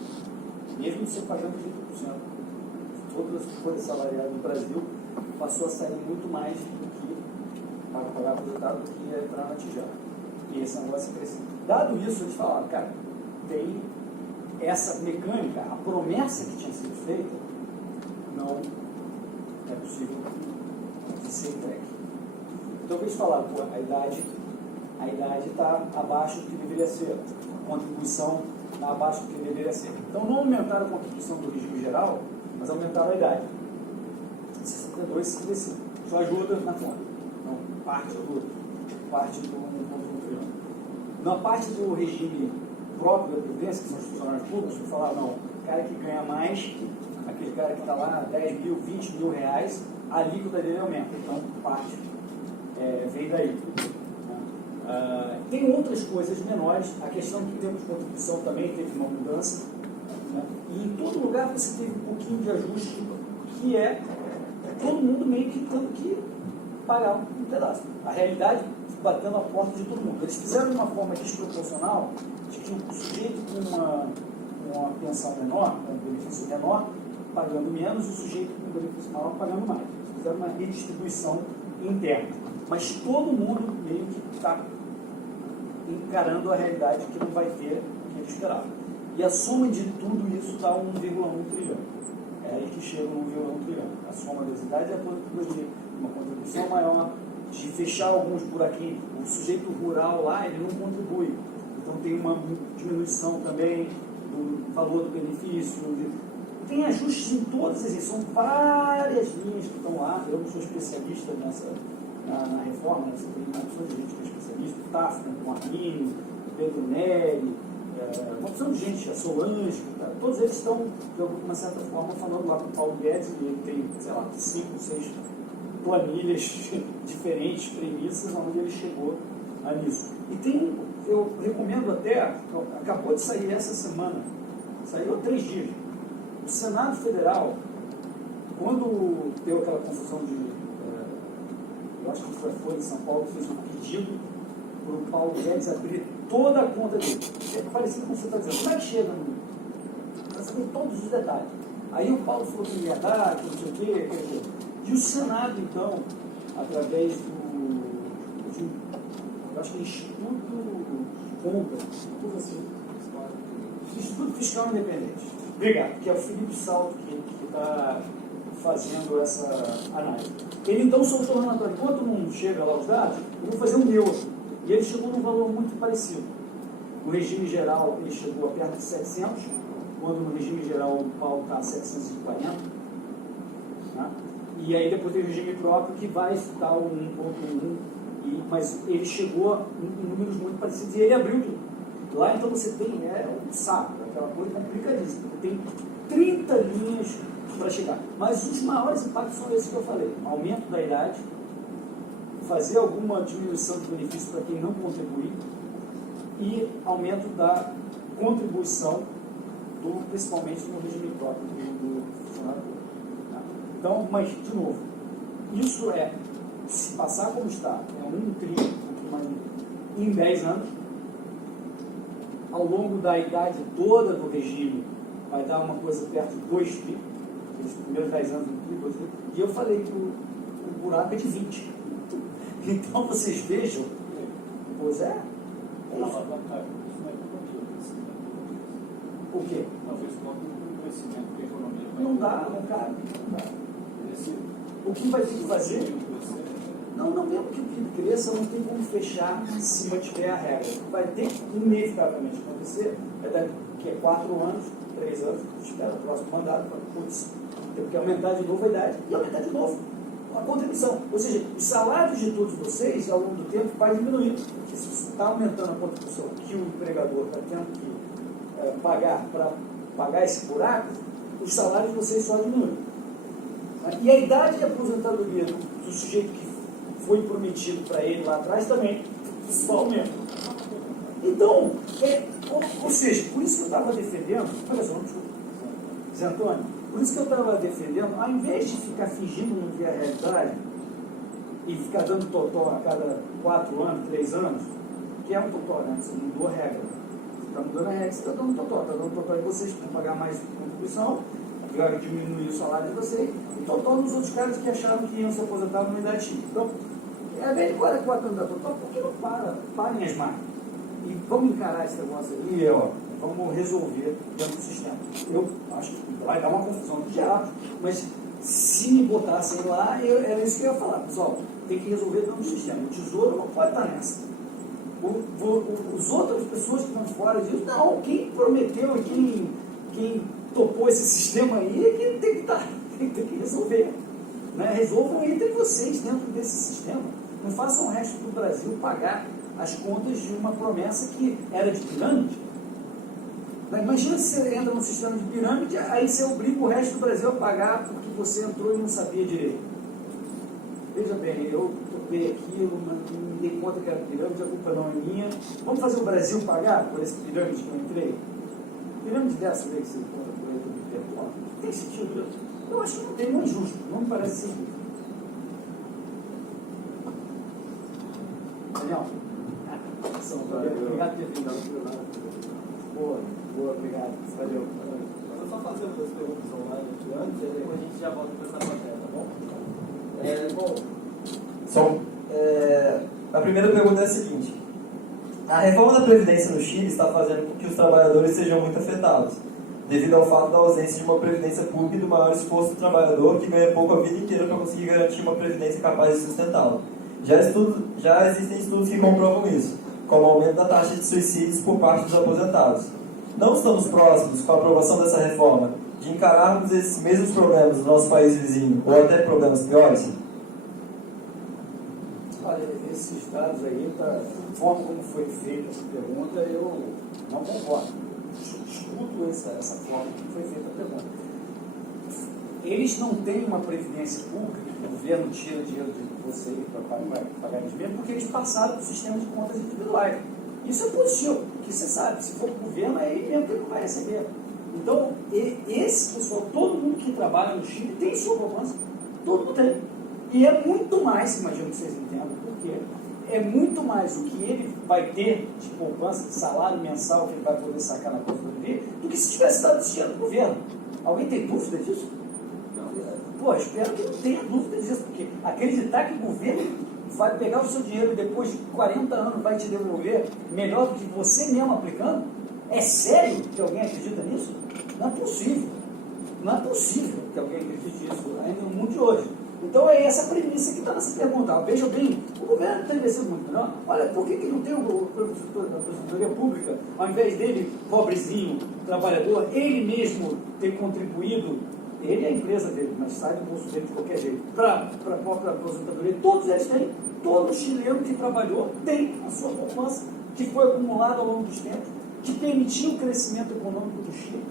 mesmo você pagando 30%, todas as folhas salariais do Brasil passou a sair muito mais do que para pagar aposentado do que ia entrar na tigela. E esse negócio cresceu. Dado isso, eu te falo, cara, tem essa mecânica, a promessa que tinha sido feita, não é possível de ser entregue. Então, eu vou te falar, pô, a idade está abaixo do que deveria ser, a contribuição está abaixo do que deveria ser. Então, não aumentaram a contribuição do regime geral, mas aumentaram a idade. 62, 65. Isso ajuda na conta. Então, parte do 1,1 trilhão. Na parte do regime próprio da Previdência, que são os funcionários públicos, eu falar, não, o cara que ganha mais, aquele cara que está lá 10 mil, 20 mil reais, a alíquota dele aumenta. Então, parte vem daí. Tem outras coisas menores, a questão que temos de contribuição também teve uma mudança, né? E em todo lugar você teve um pouquinho de ajuste, que é todo mundo meio que tendo que pagar um pedaço. A realidade batendo a porta de todo mundo. Eles fizeram de uma forma desproporcional, de que o sujeito com uma pensão menor, com um benefício menor, pagando menos, e o sujeito com um benefício maior pagando mais. Eles fizeram uma redistribuição interna. Mas todo mundo meio que está encarando a realidade que não vai ter o que ele esperava. E a soma de tudo isso dá 1,1 trilhão. É aí que chega no 1,1 trilhão. A soma das idades é uma contribuição maior, de fechar alguns buraquinhos. O sujeito rural lá, ele não contribui. Então tem uma diminuição também do valor do benefício. Tem ajustes em todas as, são várias linhas que estão lá. Eu não sou especialista na reforma, você tem uma opção de gente que é especialista, o Tafna, o Arminio, o Pedro Neri, uma opção de gente, a Solange, tá? Todos eles estão, de alguma certa forma, falando lá com o Paulo Guedes, e ele tem, sei lá, 5, 6 planilhas diferentes, premissas, onde ele chegou nisso. E tem, eu recomendo até, acabou de sair essa semana, saiu há 3 dias, o Senado Federal, quando deu aquela confusão de, eu acho que foi a Folha de São Paulo, fez um pedido para o Paulo Guedes abrir toda a conta dele. É parecido com o que você está dizendo. Como é que chega para saber todos os detalhes? Aí o Paulo falou que ia dar, que não sei o quê, e o Senado, então, através eu acho que é Instituto Conta, tudo assim, Instituto Fiscal Independente. Obrigado, que é o Felipe Salto que está fazendo essa análise. Ele então soltou o relatório. Enquanto não chega lá os dados, eu vou fazer um meu. E ele chegou num valor muito parecido. No regime geral, ele chegou a perto de 700, quando no regime geral o Paulo está a 740. Né? E aí depois tem o regime próprio que vai estar o 1,1, mas ele chegou em números muito parecidos e ele abriu tudo. Lá então você tem um saco, aquela coisa complicadíssima. Tem 30 linhas para chegar. Mas os maiores impactos são esses que eu falei. Aumento da idade, fazer alguma diminuição de benefício para quem não contribui e aumento da contribuição, principalmente no regime próprio do funcionário público. Tá? Então, mas, de novo, isso se passar como está, é 1 trilhão em 10 anos, ao longo da idade toda do regime, vai dar uma coisa perto de 2 trilhões, os primeiros 10 anos do PIB, e eu falei que o buraco é de 20. Então vocês vejam, pois é. O quê? Talvez conta o crescimento da economia. Não dá, não cabe. O que vai ter que fazer? Não mesmo que o PIB cresça, não tem como fechar se mantiver a regra. Vai ter que inevitavelmente acontecer, que é 4 anos, 3 anos, espera o próximo mandato, putz, tem que aumentar de novo a idade e aumentar de novo a contribuição. Ou seja, os salários de todos vocês, ao longo do tempo, vai diminuir. Porque se você está aumentando a contribuição que o empregador está tendo que pagar para pagar esse buraco, os salários de vocês só diminuem. E a idade de aposentadoria do sujeito que foi prometido para ele lá atrás também só aumenta. Então, ou seja, por isso que eu estava defendendo, olha só, Zé Antônio, por isso que eu estava defendendo, ao invés de ficar fingindo não ver a realidade e ficar dando totó a cada 4 anos, 3 anos, que é um totó, né? Você mudou a regra. Você está mudando a regra, você está dando totó em vocês para pagar mais contribuição, para diminuir o salário de vocês, e totó nos outros caras que acharam que iam se aposentar numa idade X. Então, ao invés de 4 anos da totó, por que não parem as máquinas? E vamos encarar esse negócio aí, vamos resolver dentro do sistema. Eu acho que vai dar uma confusão do diabo, mas se me botassem lá, era isso que eu ia falar. Pessoal, tem que resolver dentro do sistema. O tesouro não pode estar nessa. As outras pessoas que estão fora disso, não. Quem prometeu e quem topou esse sistema aí é que tem que resolver. Né? Resolvam entre vocês dentro desse sistema. Não façam o resto do Brasil pagar as contas de uma promessa que era de pirâmide. Imagina se você entra num sistema de pirâmide, aí você obriga o resto do Brasil a pagar porque você entrou e não sabia direito. Veja bem, eu topei aquilo, me dei conta que era pirâmide, a culpa não é minha. Vamos fazer o Brasil pagar por esse pirâmide que eu entrei? Pirâmide dessa aí que você encontra por aí do perto, tem sentido isso? Eu acho que não tem, não é justo, não me parece ser justo. Daniel? Obrigado por ter vindo. Boa, obrigado. Valeu. Eu vou só fazer umas perguntas online aqui antes, e depois a gente já volta para essa matéria, tá bom? A primeira pergunta é a seguinte: a reforma da Previdência no Chile está fazendo com que os trabalhadores sejam muito afetados, devido ao fato da ausência de uma previdência pública e do maior esforço do trabalhador que ganha pouco a vida inteira para conseguir garantir uma previdência capaz de sustentá-lo. Já existem estudos que comprovam isso, como o aumento da taxa de suicídios por parte dos aposentados. Não estamos próximos, com a aprovação dessa reforma, de encararmos esses mesmos problemas no nosso país vizinho, ou até problemas piores? Olha, esses dados aí, a forma como foi feita essa pergunta, eu não concordo. Escuto essa forma como foi feita a pergunta. Eles não têm uma previdência pública, que o governo tira dinheiro de você para pagar eles mesmo, porque eles passaram do sistema de contas individuais. Isso é positivo, porque você sabe, se for para o governo, é ele mesmo que não vai receber. Então, esse pessoal, todo mundo que trabalha no Chile tem sua poupança. Todo mundo tem. E é muito mais, imagino que vocês entendam, porque é muito mais o que ele vai ter de poupança, de salário mensal que ele vai poder sacar na conta dele, do que se tivesse dado esse dinheiro do governo. Alguém tem dúvida disso? Pô, espero que não tenha dúvida disso, porque acreditar que o governo vai pegar o seu dinheiro e depois de 40 anos vai te devolver melhor do que você mesmo aplicando? É sério que alguém acredita nisso? Não é possível. Não é possível que alguém acredite nisso ainda no mundo de hoje. Então é essa a premissa que está nessa pergunta. Veja bem, o governo tem sido muito melhor. Olha, por que não tem a aposentadoria pública, ao invés dele, pobrezinho, trabalhador, ele mesmo ter contribuído, ele é a empresa dele, mas sai do bolso dele de qualquer jeito, para a própria aposentadoria, todos eles têm, todo chileno que trabalhou tem a sua poupança, que foi acumulada ao longo dos tempos, que permitiu o crescimento econômico do Chile.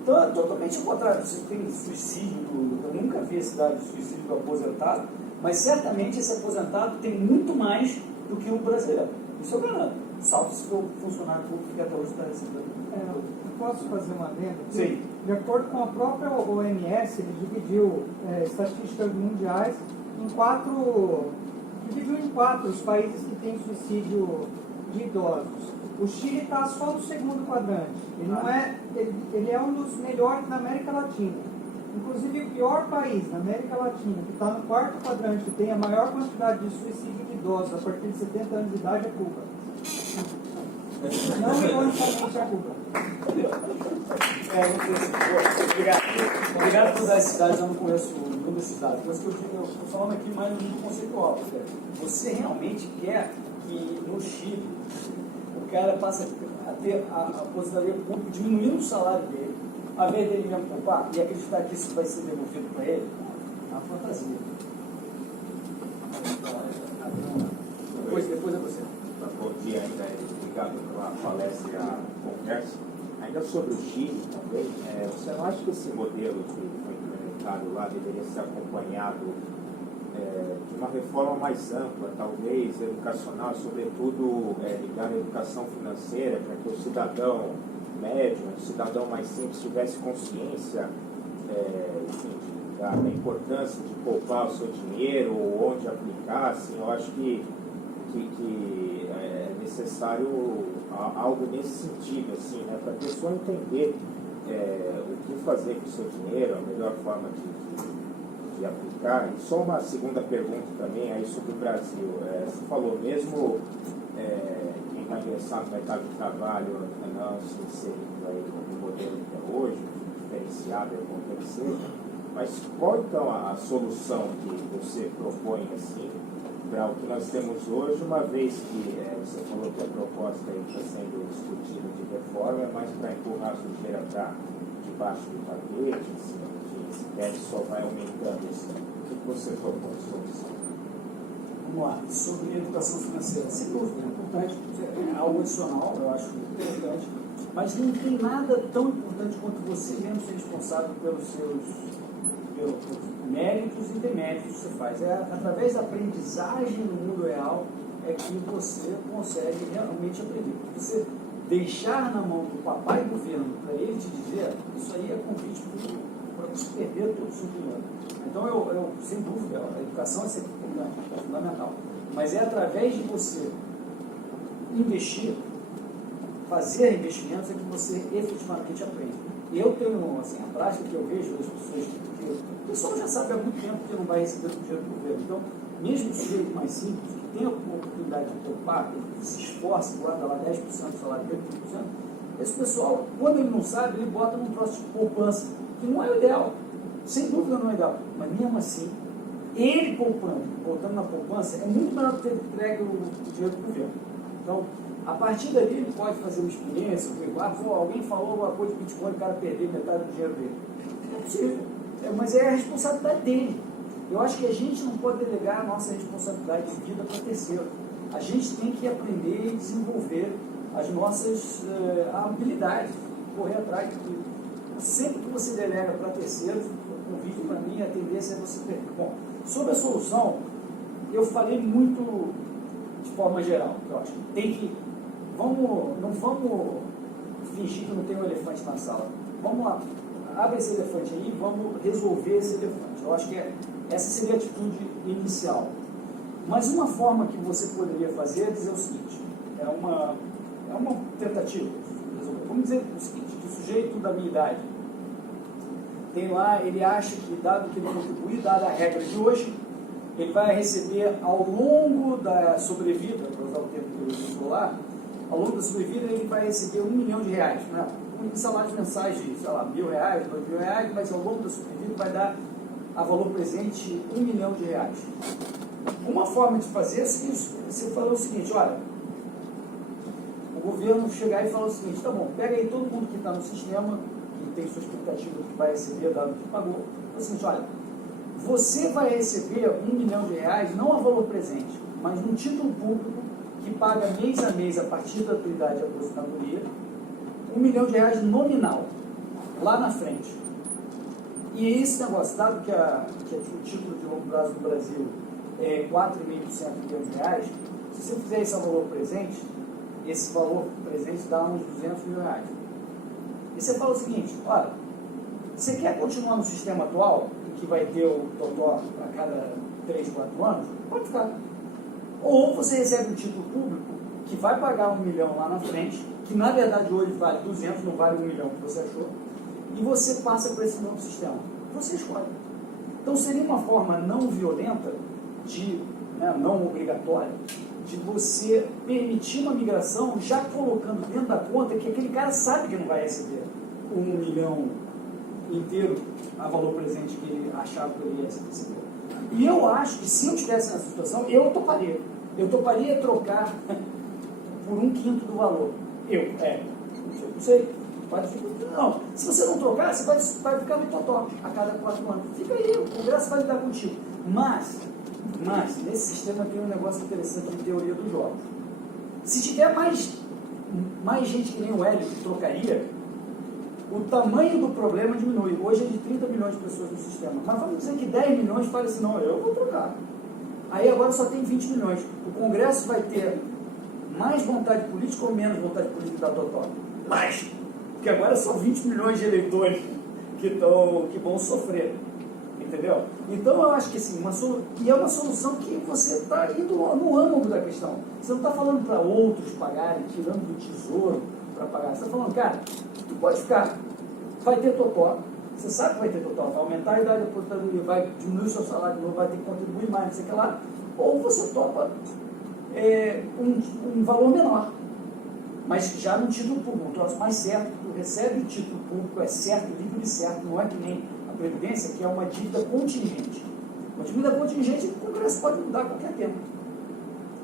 Então é totalmente ao contrário. Você tem suicídio, eu nunca vi esse dado de suicídio do aposentado, mas certamente esse aposentado tem muito mais do que o brasileiro. Isso eu garanto. Salvo se for o funcionário público que até hoje está recebendo. Eu posso fazer uma adenda? Sim. De acordo com a própria OMS, ele dividiu estatísticas mundiais dividiu em quatro os países que têm suicídio de idosos. O Chile está só no segundo quadrante. Ele é um dos melhores na América Latina. Inclusive, o pior país na América Latina, que está no quarto quadrante, que tem a maior quantidade de suicídio de idosos a partir de 70 anos de idade, é Cuba. Não ironicamente a Cuba. Obrigado por dar esses dados, eu não conheço algum desses dados, mas que eu estou falando aqui mais no mundo conceitual. Você realmente quer que no Chile o cara passe a ter a aposentadoria pública diminuindo o salário dele, ao invés dele mesmo poupar e acreditar que isso vai ser devolvido para ele? É uma fantasia. Depois é você. Bom dia ainda, obrigado pela palestra e a conversa. Ainda sobre o Chile também, você não acha que esse modelo que foi implementado lá deveria ser acompanhado de uma reforma mais ampla, talvez educacional, sobretudo ligada à educação financeira, para que o cidadão médio, o cidadão mais simples, tivesse consciência enfim, da importância de poupar o seu dinheiro, ou onde aplicar? Assim, eu acho que é necessário algo nesse sentido, assim, né, para a pessoa entender o que fazer com o seu dinheiro, a melhor forma de aplicar. E só uma segunda pergunta também aí sobre o Brasil. Você falou mesmo quem vai ingressar no mercado de trabalho não se inserindo aí no modelo que é hoje, diferenciado, como deve ser, mas qual então a solução que você propõe assim para o que nós temos hoje, uma vez que você falou que a proposta está sendo discutida de reforma, é mais para empurrar a sujeira para debaixo do tapete, assim, que esse teto só vai aumentando isso. O que você propõe sobre isso? Vamos lá, sobre educação financeira. Sem dúvida, é importante, é algo adicional, eu acho importante, mas não tem nada tão importante quanto você mesmo ser responsável pelos seus méritos e deméritos que você faz. É através da aprendizagem no mundo real é que você consegue realmente aprender. Porque você deixar na mão do papai governo para ele te dizer, isso aí é convite para você perder todo o seu dinheiro. Então, eu sem dúvida, a educação é sempre importante, é fundamental. Mas é através de você investir, fazer investimentos, é que você efetivamente aprende. E eu tenho, assim, a prática que eu vejo das pessoas que o pessoal já sabe há muito tempo que não vai receber o dinheiro do governo. Então, mesmo o sujeito mais simples, que tem a oportunidade de poupar, que se esforça, guarda lá 10% do salário dele, 30%, esse pessoal, quando ele não sabe, ele bota num troço de poupança, que não é o ideal. Sem dúvida não é ideal. Mas mesmo assim, ele voltando na poupança, é muito melhor do que ter entregue o dinheiro do governo. Então, a partir dali, ele pode fazer uma experiência, alguém falou alguma coisa de Bitcoin, o cara perder metade do dinheiro dele. É possível, mas é a responsabilidade dele. Eu acho que a gente não pode delegar a nossa responsabilidade de vida para terceiro. A gente tem que aprender e desenvolver as nossas habilidades, correr atrás. Sempre que você delega para terceiros, o convite para mim, a tendência é você perder. Bom, sobre a solução, eu falei muito de forma geral, eu acho que tem que não vamos fingir que não tem um elefante na sala. Vamos lá, abre esse elefante aí e vamos resolver esse elefante. Eu acho que essa seria a atitude inicial. Mas uma forma que você poderia fazer é dizer o seguinte, é uma tentativa. Vamos dizer o seguinte, que o sujeito da minha idade tem lá, ele acha que, dado que ele contribuir, dada a regra de hoje, ele vai receber ao longo da sobrevida, para usar o termo que eu usou lá, ao longo da sobrevida ele vai receber R$1 milhão, né? Um salário mensais de, sei lá, R$1.000, R$2.000, mas ao longo da sobrevida vai dar a valor presente R$1 milhão. Uma forma de fazer isso, você falou o seguinte, olha, o governo chegar e falar o seguinte, tá bom, pega aí todo mundo que está no sistema, que tem sua expectativa que vai receber, dado que pagou, fala o seguinte, olha, você vai receber R$1 milhão, não a valor presente, mas num título público que paga mês a mês, a partir da tua idade de aposentadoria, R$1 milhão nominal, lá na frente. E esse negócio, dado que o título de longo prazo do Brasil é 4,5% em termos reais, se você fizer esse valor presente, esse valor presente dá uns R$200 mil. E você fala o seguinte, olha, você quer continuar no sistema atual, em que vai ter o totó a cada 3, 4 anos? Pode ficar. Ou você recebe um título público que vai pagar R$1 milhão lá na frente, que na verdade hoje vale 200, não vale R$1 milhão que você achou, e você passa para esse novo sistema. Você escolhe. Então seria uma forma não violenta, não obrigatória, de você permitir uma migração já colocando dentro da conta que aquele cara sabe que não vai receber R$1 milhão inteiro a valor presente que ele achava que ele ia receber. E eu acho que se eu estivesse nessa situação, eu toparia. Eu toparia trocar por 1/5 do valor. Não sei. Não, se você não trocar, você vai ficar no totó a cada 4 anos. Fica aí, o Congresso vai lidar contigo. Mas, nesse sistema tem um negócio interessante de teoria dos jogos. Se tiver mais gente que nem o Hélio que trocaria, o tamanho do problema diminui. Hoje é de 30 milhões de pessoas no sistema. Mas vamos dizer que 10 milhões falam assim, não, eu vou trocar. Aí agora só tem 20 milhões. O Congresso vai ter mais vontade política ou menos vontade política da Totó? Mais. Porque agora são 20 milhões de eleitores que vão sofrer. Entendeu? Então eu acho que assim, e é uma solução que você está indo no âmago da questão. Você não está falando para outros pagarem, tirando do tesouro para pagar. Você está falando, cara, tu pode ficar, vai ter totó, você sabe que vai ter totó, vai aumentar a idade da aposentadoria, vai diminuir o seu salário de novo, vai ter que contribuir mais, não sei o que lá, ou você topa um valor menor, mas já no título público, um troço mais certo, tu recebe o título público, é certo, livre de certo, não é que nem a Previdência, que é uma dívida contingente. Uma dívida contingente, o Congresso pode mudar a qualquer tempo.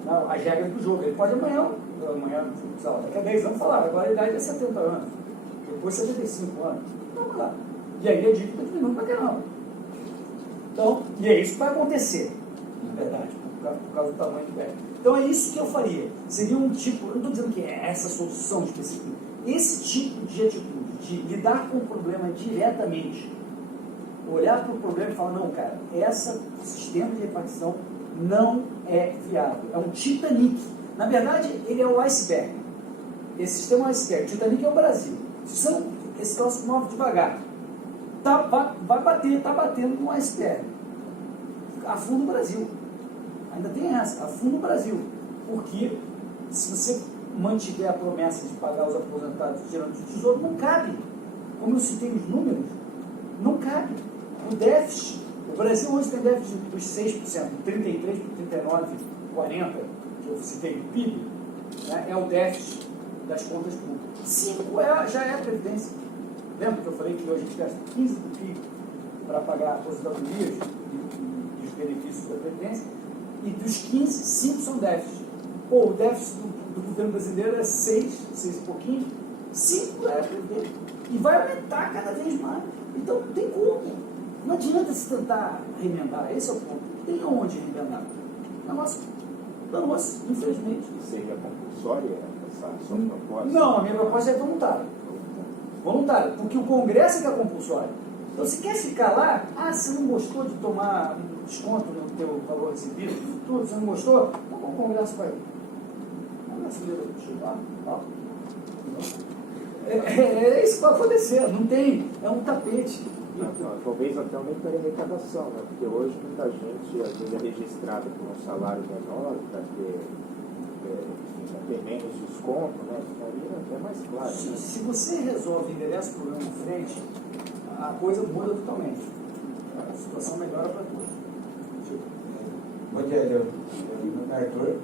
Não, as regras do jogo, ele pode amanhã, sei lá, daqui a 10 anos falar, agora a idade é 70 anos, depois 75 anos, vamos lá. E aí a dívida diminui pra caramba. Então, e é isso que vai acontecer, na verdade, por causa do tamanho do BEC. Então é isso que eu faria. Seria um tipo, eu não estou dizendo que é essa solução específica, esse tipo de atitude, de lidar com o problema diretamente, olhar para o problema e falar, não, cara, esse sistema de repartição não é viável. É um Titanic. Na verdade, ele é o iceberg. Esse sistema é o iceberg. O Titanic é o Brasil. Esse troço move devagar. Vai bater, está batendo no iceberg. Afunda o Brasil. Ainda tem essa, afunda o Brasil. Porque se você mantiver a promessa de pagar os aposentados tirando do tesouro, não cabe. Como eu citei os números, não cabe. O déficit, o Brasil hoje tem déficit dos 6%, 33 para 39, 40, que eu citei do PIB, né, é o déficit das contas públicas. 5 já é a Previdência. Lembra que eu falei que hoje a gente gasta 15 do PIB para pagar aposentadorias e os benefícios da Previdência, e dos 15, 5 são déficit. O déficit do governo brasileiro é 6 e pouquinho, 5 é a Previdência. E vai aumentar cada vez mais. Então, não tem como. Não adianta se tentar remendar, esse é o ponto. Tem onde remendar. Nossa, infelizmente. Seria compulsória essa sua proposta? Não, a minha proposta é voluntária. Voluntária, porque o Congresso é que é compulsório. Então, se quer ficar lá, você não gostou de tomar um desconto no teu valor recebido, tudo, você não gostou, então o Congresso vai. O Congresso vai. É isso que vai acontecer, não tem, é um tapete. Talvez até aumentaria a arrecadação, né? Porque hoje muita gente às vezes é registrada com um salário menor para ter menos desconto, né? Ficaria até mais claro. Né? Se você resolve endereça o problema em frente, a coisa muda totalmente. A situação melhora para todos. Bom dia, Arthur.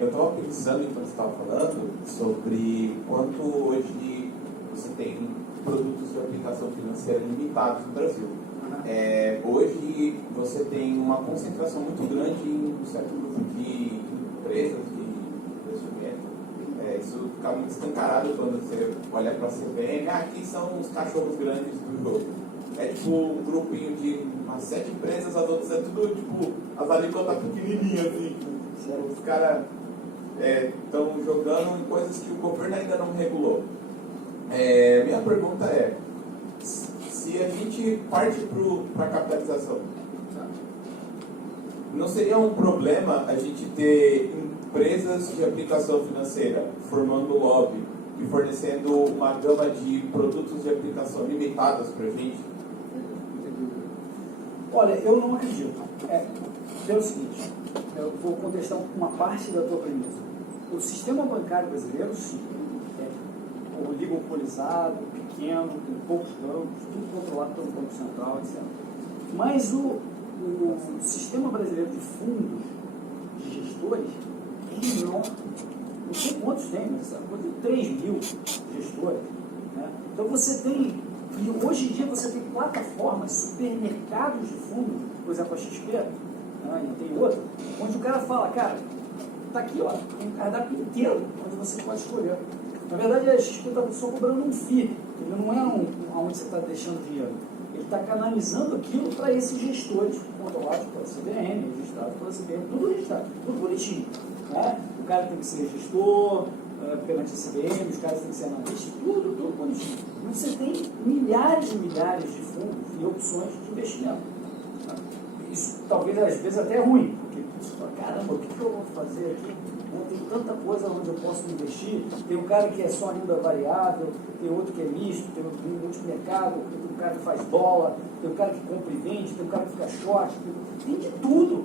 Eu estava pensando enquanto você estava falando sobre quanto hoje você tem produtos de aplicação financeira limitados no Brasil. Hoje você tem uma concentração muito grande em um certo grupo de empresas de investimento. Isso fica muito escancarado quando você olha para a CVM. Aqui são os cachorros grandes do jogo. É tipo um grupinho de umas 7 empresas, as outras é tudo tipo as alíquotas pequenininhas assim. Os caras estão jogando em coisas que o governo ainda não regulou. Minha pergunta é, se a gente parte para a capitalização, não seria um problema a gente ter empresas de aplicação financeira formando lobby e fornecendo uma gama de produtos de aplicação limitadas para a gente? Olha, eu não acredito. Pelo seguinte, eu vou contestar uma parte da tua premissa. O sistema bancário brasileiro, sim, é oligopolizado, pequeno, tem poucos bancos, tudo controlado pelo Banco Central, etc. Mas o sistema brasileiro de fundos, de gestores, é enorme. Não sei quantos tem, mas coisa de 3 mil gestores. Né? Então você tem E hoje em dia você tem plataformas, supermercados de fundos, por exemplo, a XP, né, e tem outra, onde o cara fala, cara, tá aqui, ó, tem um cardápio inteiro onde você pode escolher. Na verdade, a XP está só cobrando um FII, ele não é onde você está deixando dinheiro. Ele está canalizando aquilo para esses gestores, controlados pela CVM, registrados pela CVM, tudo registrado, tudo bonitinho. Né? O cara tem que ser gestor, perante a CVM, os caras têm que ser analistas, tudo bonitinho. Mas você tem milhares e milhares de fundos e opções de investimento. Isso talvez às vezes até é ruim, porque você fala, caramba, o que eu vou fazer aqui? Tem tanta coisa onde eu posso investir. Tem um cara que é só renda variável, tem outro que é misto, tem um multimercado, tem um cara que faz dólar, tem um cara que compra e vende, tem um cara que fica short, tem de tudo.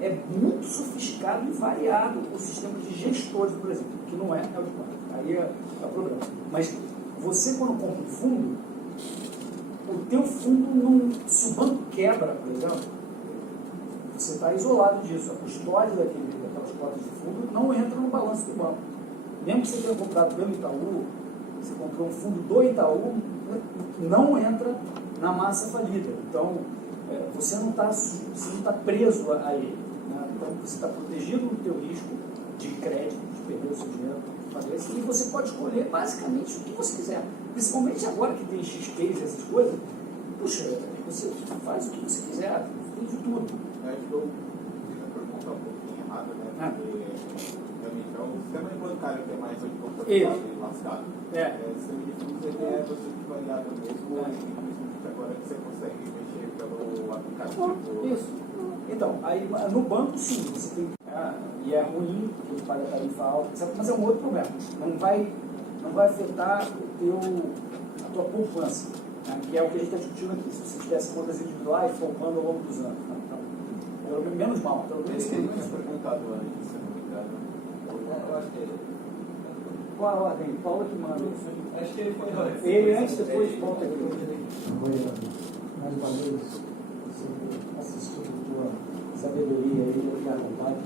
É muito sofisticado e variado o sistema de gestores, por exemplo, que não é o de banco. Aí é o problema. Mas você, quando compra um fundo, o teu fundo não. Se o banco quebra, por exemplo, você está isolado disso. A custódia daquelas cotas de fundo não entra no balanço do banco. Mesmo que você tenha comprado pelo Itaú, você comprou um fundo do Itaú, não entra na massa falida. Então, você não está preso a ele. Né? Então, você está protegido do teu risco de crédito, de perder o seu dinheiro, e você pode escolher basicamente o que você quiser. Principalmente agora que tem XPs e essas coisas, puxa, você faz o que você quiser, tem de tudo. Acho que eu fiz a pergunta um pouquinho errada, né? Porque realmente é um sistema bancário que é mais hoje confortável e lascado. O sistema de fundos ele é bastante variável mesmo, e agora que você consegue mexer pelo aplicativo. Isso. Então, aí no banco sim, você tem e é ruim, porque ele paga tarifa alta, mas é um outro problema. Não vai afetar a tua poupança, né? Que é o que a gente está discutindo aqui. Se você tivesse contas individuais poupando ao longo dos anos. Pelo menos mal. Pelo menos Ele tinha perguntado antes, se não me engano. Eu acho que qual a ordem? Paulo que manda. acho que ele foi. Ele antes, depois volta aqui. Mais uma vez, você assistiu a tua sabedoria aí, eu já vontade,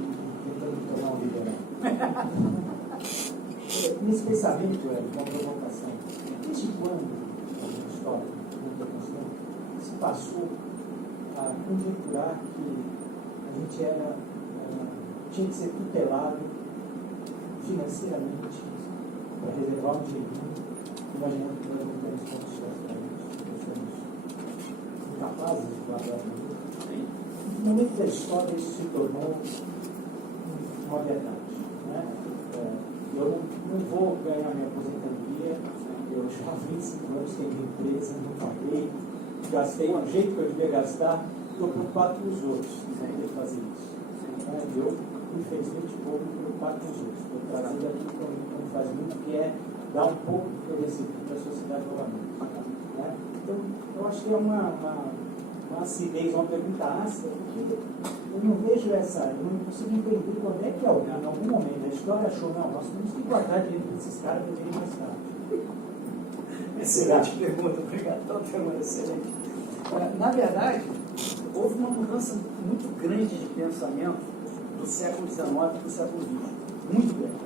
tentando me tornar um liberal. Nesse pensamento, uma provocação, desde quando, na história da construção, se passou a conjecturar que a gente tinha que ser tutelado financeiramente para reservar um dinheirinho, imaginando que nós não temos condições para isso, nós somos incapazes de guardar dinheiro. No momento da história, isso se tornou uma verdade. Né? Eu não vou ganhar minha aposentadoria, eu já há 25 anos tenho minha empresa, não paguei, gastei do jeito que eu devia gastar, estou preocupado com os outros, de fazer isso. Eu, infelizmente, vou me preocupar com os outros. Estou trazendo aquilo que eu faz muito, que é dar um pouco do que eu recebi para a sociedade novamente. Né? Então, eu acho que é uma acidez, uma pergunta ácida, porque eu não vejo eu não consigo entender quando é que alguém, em algum momento da história, achou, não, nós temos que guardar dinheiro desses caras para virem mais tarde. Excelente pergunta, obrigado pela pergunta, excelente. Na verdade, houve uma mudança muito grande de pensamento do século XIX para o século XX, muito grande.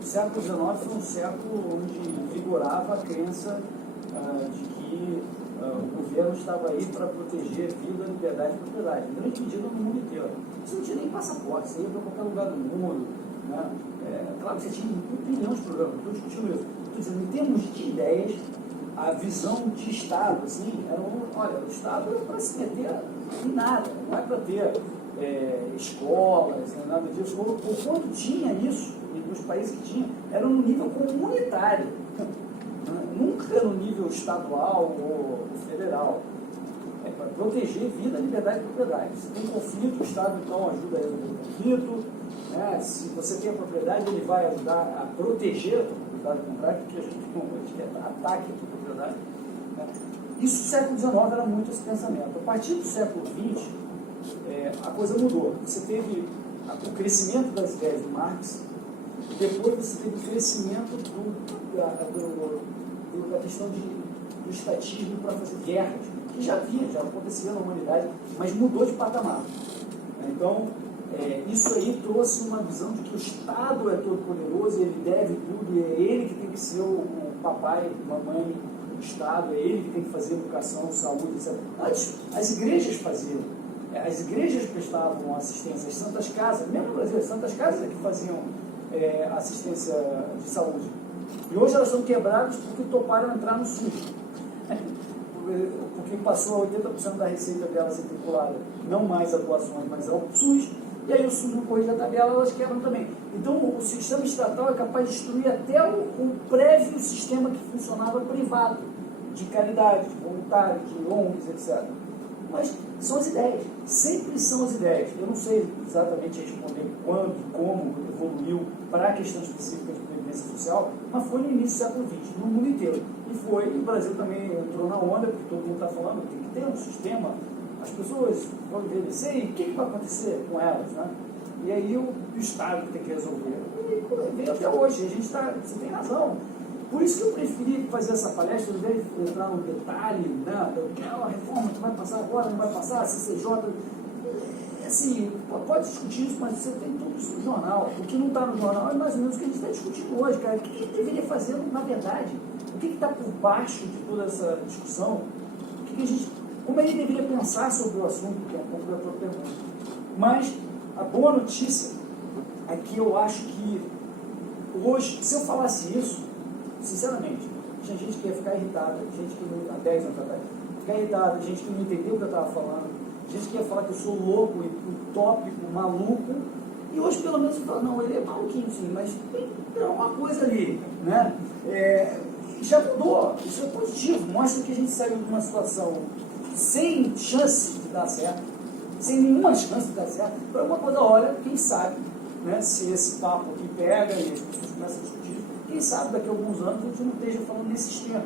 O século XIX foi um século onde vigorava a crença de que o governo estava aí para proteger vida, liberdade e propriedade, em grande medida no mundo inteiro. Você não tinha nem passaporte, você ia para qualquer lugar do mundo. Né? Claro que você tinha 1 bilhão de programas, estou discutindo isso. Estou dizendo, em termos de ideias, a visão de Estado, assim, era olha, o Estado é para se meter em nada, não é para ter escolas, nada disso. Por quanto tinha isso, e nos países que tinha, era no nível comunitário, nunca no nível estadual ou federal. É para proteger vida, liberdade e propriedade. Se tem conflito, o Estado então ajuda a resolver o conflito. Né? Se você tem a propriedade, ele vai ajudar a proteger a propriedade contrária, porque a gente quer ataque à propriedade. Né? Isso no século XIX era muito esse pensamento. A partir do século XX, a coisa mudou. Você teve o crescimento das ideias de Marx, depois você teve o crescimento da questão do estatismo para fazer guerras, que já acontecia na humanidade, mas mudou de patamar. Então, Isso aí trouxe uma visão de que o Estado é todo poderoso, ele deve tudo, e é ele que tem que ser o papai, mamãe do Estado, é ele que tem que fazer educação, saúde, etc. Antes, as igrejas faziam. As igrejas prestavam assistência, as santas casas, mesmo no Brasil, as santas casas é que faziam assistência de saúde. E hoje elas estão quebradas porque toparam entrar no SUS. Porque passou 80% da receita delas a ser vinculada, não mais a doações, mas ao SUS. E aí o SUS não corrige a tabela, elas quebram também. Então o sistema estatal é capaz de destruir até o prévio sistema que funcionava privado, de caridade, de voluntário, de ONGs, etc. Mas são as ideias, sempre são as ideias. Eu não sei exatamente responder quando, como evoluiu para a questão específica de previdência social, mas foi no início do século XX, no mundo inteiro. E foi, o Brasil também entrou na onda, porque todo mundo está falando, tem que ter um sistema, as pessoas vão envelhecer, e o que vai acontecer com elas, né? E aí o Estado tem que resolver. E vem até hoje, a gente está, você tem razão. Por isso que eu preferi fazer essa palestra, ao invés de entrar no detalhe, né, que é uma reforma que vai passar agora, não vai passar, a CCJ. Assim, pode discutir isso, mas você tem tudo isso no jornal. O que não está no jornal é mais ou menos o que a gente está discutindo hoje, cara. O que ele deveria fazer, na verdade? O que está por baixo de toda essa discussão? Como ele deveria pensar sobre o assunto, que é um pouco da tua pergunta. Mas a boa notícia é que eu acho que hoje, se eu falasse isso, sinceramente, tinha gente que ia ficar irritada, gente que não, há 10 anos atrás, ficar irritada, gente que não entendeu o que eu estava falando, gente que ia falar que eu sou louco, utópico, maluco, e hoje pelo menos fala, não, ele é maluquinho sim, mas tem alguma coisa ali, né? Já mudou, isso é positivo, mostra que a gente saiu de uma situação sem chance de dar certo, sem nenhuma chance de dar certo, para alguma coisa, olha, quem sabe, né, se esse papo aqui pega e as pessoas começam a discutir, quem sabe daqui a alguns anos a gente não esteja falando nesse sistema.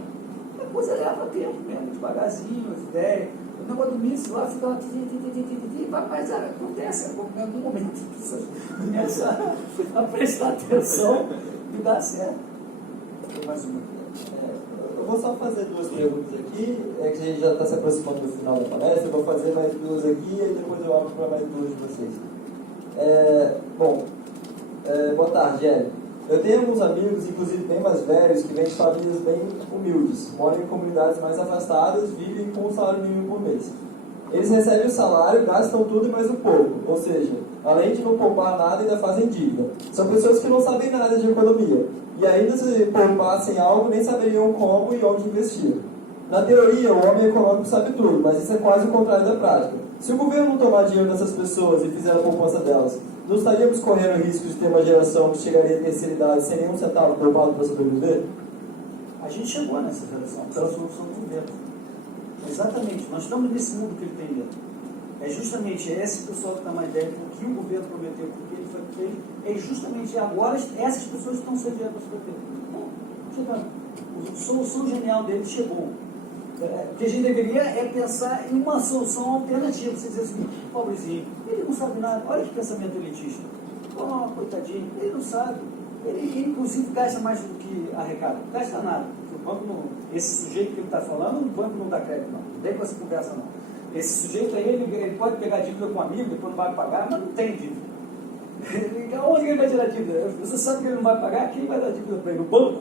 A coisa leva tempo mesmo, devagarzinho, as ideias. O negócio do míssil lá fica lá, mas acontece, em algum momento as pessoas começam a prestar atenção e dá certo. Mais uma. Eu vou só fazer duas perguntas aqui, que a gente já está se aproximando do final da palestra, eu vou fazer mais duas aqui e depois eu abro para mais duas de vocês. Boa tarde, Hélio. Eu tenho alguns amigos, inclusive bem mais velhos, que vêm de famílias bem humildes, moram em comunidades mais afastadas, vivem com um salário mínimo por mês. Eles recebem o salário, gastam tudo e mais um pouco, ou seja, além de não poupar nada, ainda fazem dívida. São pessoas que não sabem nada de economia, e ainda se poupassem algo, nem saberiam como e onde investir. Na teoria, o homem econômico sabe tudo, mas isso é quase o contrário da prática. Se o governo não tomar dinheiro dessas pessoas e fizer a poupança delas, não estaríamos correndo o risco de ter uma geração que chegaria à terceira idade sem nenhum centavo poupado para sobreviver? A gente chegou nessa geração, pela solução do governo. Exatamente, nós estamos nesse mundo que ele tem dentro. É justamente esse pessoal que está mais velho, o que o governo prometeu, o que ele fez, é justamente agora essas pessoas estão sem dinheiro para sobreviver. Bom, chegando. A solução genial dele chegou. O que a gente deveria é pensar em uma solução alternativa. Você dizer assim, pobrezinho, ele não sabe nada, olha que pensamento elitista. Oh, coitadinho, ele não sabe. Ele inclusive gasta mais do que arrecada. Gasta nada. O banco não, esse sujeito que ele está falando, o banco não dá crédito, não. Não tem com essa conversa, não. Esse sujeito aí, ele pode pegar dívida com um amigo, depois não vai pagar, mas não tem dívida. Onde ele vai tirar dívida? Você sabe que ele não vai pagar, quem vai dar dívida para ele? O banco?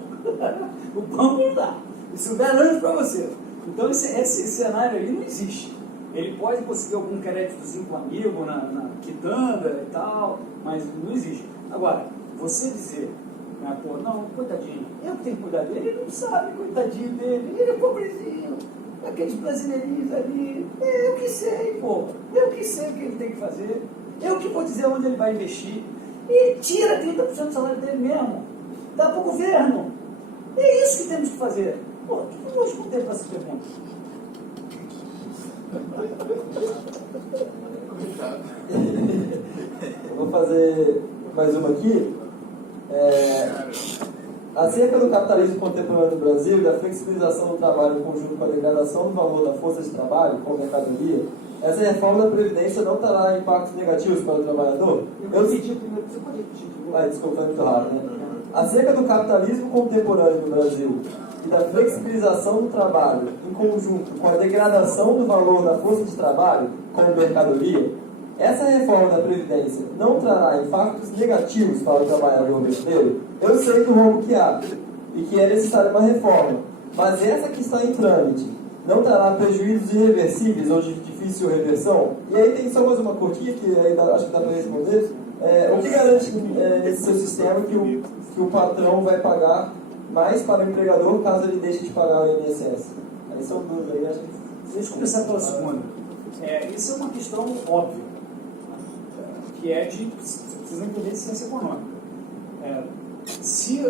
O banco não dá. Isso eu garanto para você. Então esse cenário aí não existe. Ele pode conseguir algum créditozinho com um amigo na quitanda e tal, mas não existe. Agora, você dizer, né, pô, não, coitadinho, eu que tenho que cuidar dele, ele não sabe, coitadinho dele, ele é pobrezinho, aqueles brasileirinhos ali, eu que sei, pô, eu que sei o que ele tem que fazer, eu que vou dizer onde ele vai investir, e tira 30% do salário dele mesmo, dá para o governo. É isso que temos que fazer. Pô, o que eu vou responder para essa pergunta? Eu vou fazer mais uma aqui. Acerca do capitalismo contemporâneo no Brasil e da flexibilização do trabalho em conjunto com a degradação do valor da força de trabalho com a mercadoria, essa reforma da Previdência não trará impactos negativos para o trabalhador? Eu pedi primeiro, você pode repetir? Desculpa, é muito raro, né? Acerca do capitalismo contemporâneo no Brasil e da flexibilização do trabalho em conjunto com a degradação do valor da força de trabalho como mercadoria, essa reforma da Previdência não trará impactos negativos para o trabalhador brasileiro? Eu sei do rombo que há e que é necessária uma reforma, mas essa que está em trâmite não trará prejuízos irreversíveis ou de difícil reversão? E aí tem só mais uma curtinha que aí acho que dá para responder. O que garante nesse seu sistema que o patrão vai pagar mais para o empregador caso ele deixe de pagar o INSS? Aí são duas aí, acho que... Deixa eu começar pela segunda. Isso é uma questão óbvia, que é de... Você precisa entender de ciência econômica. Se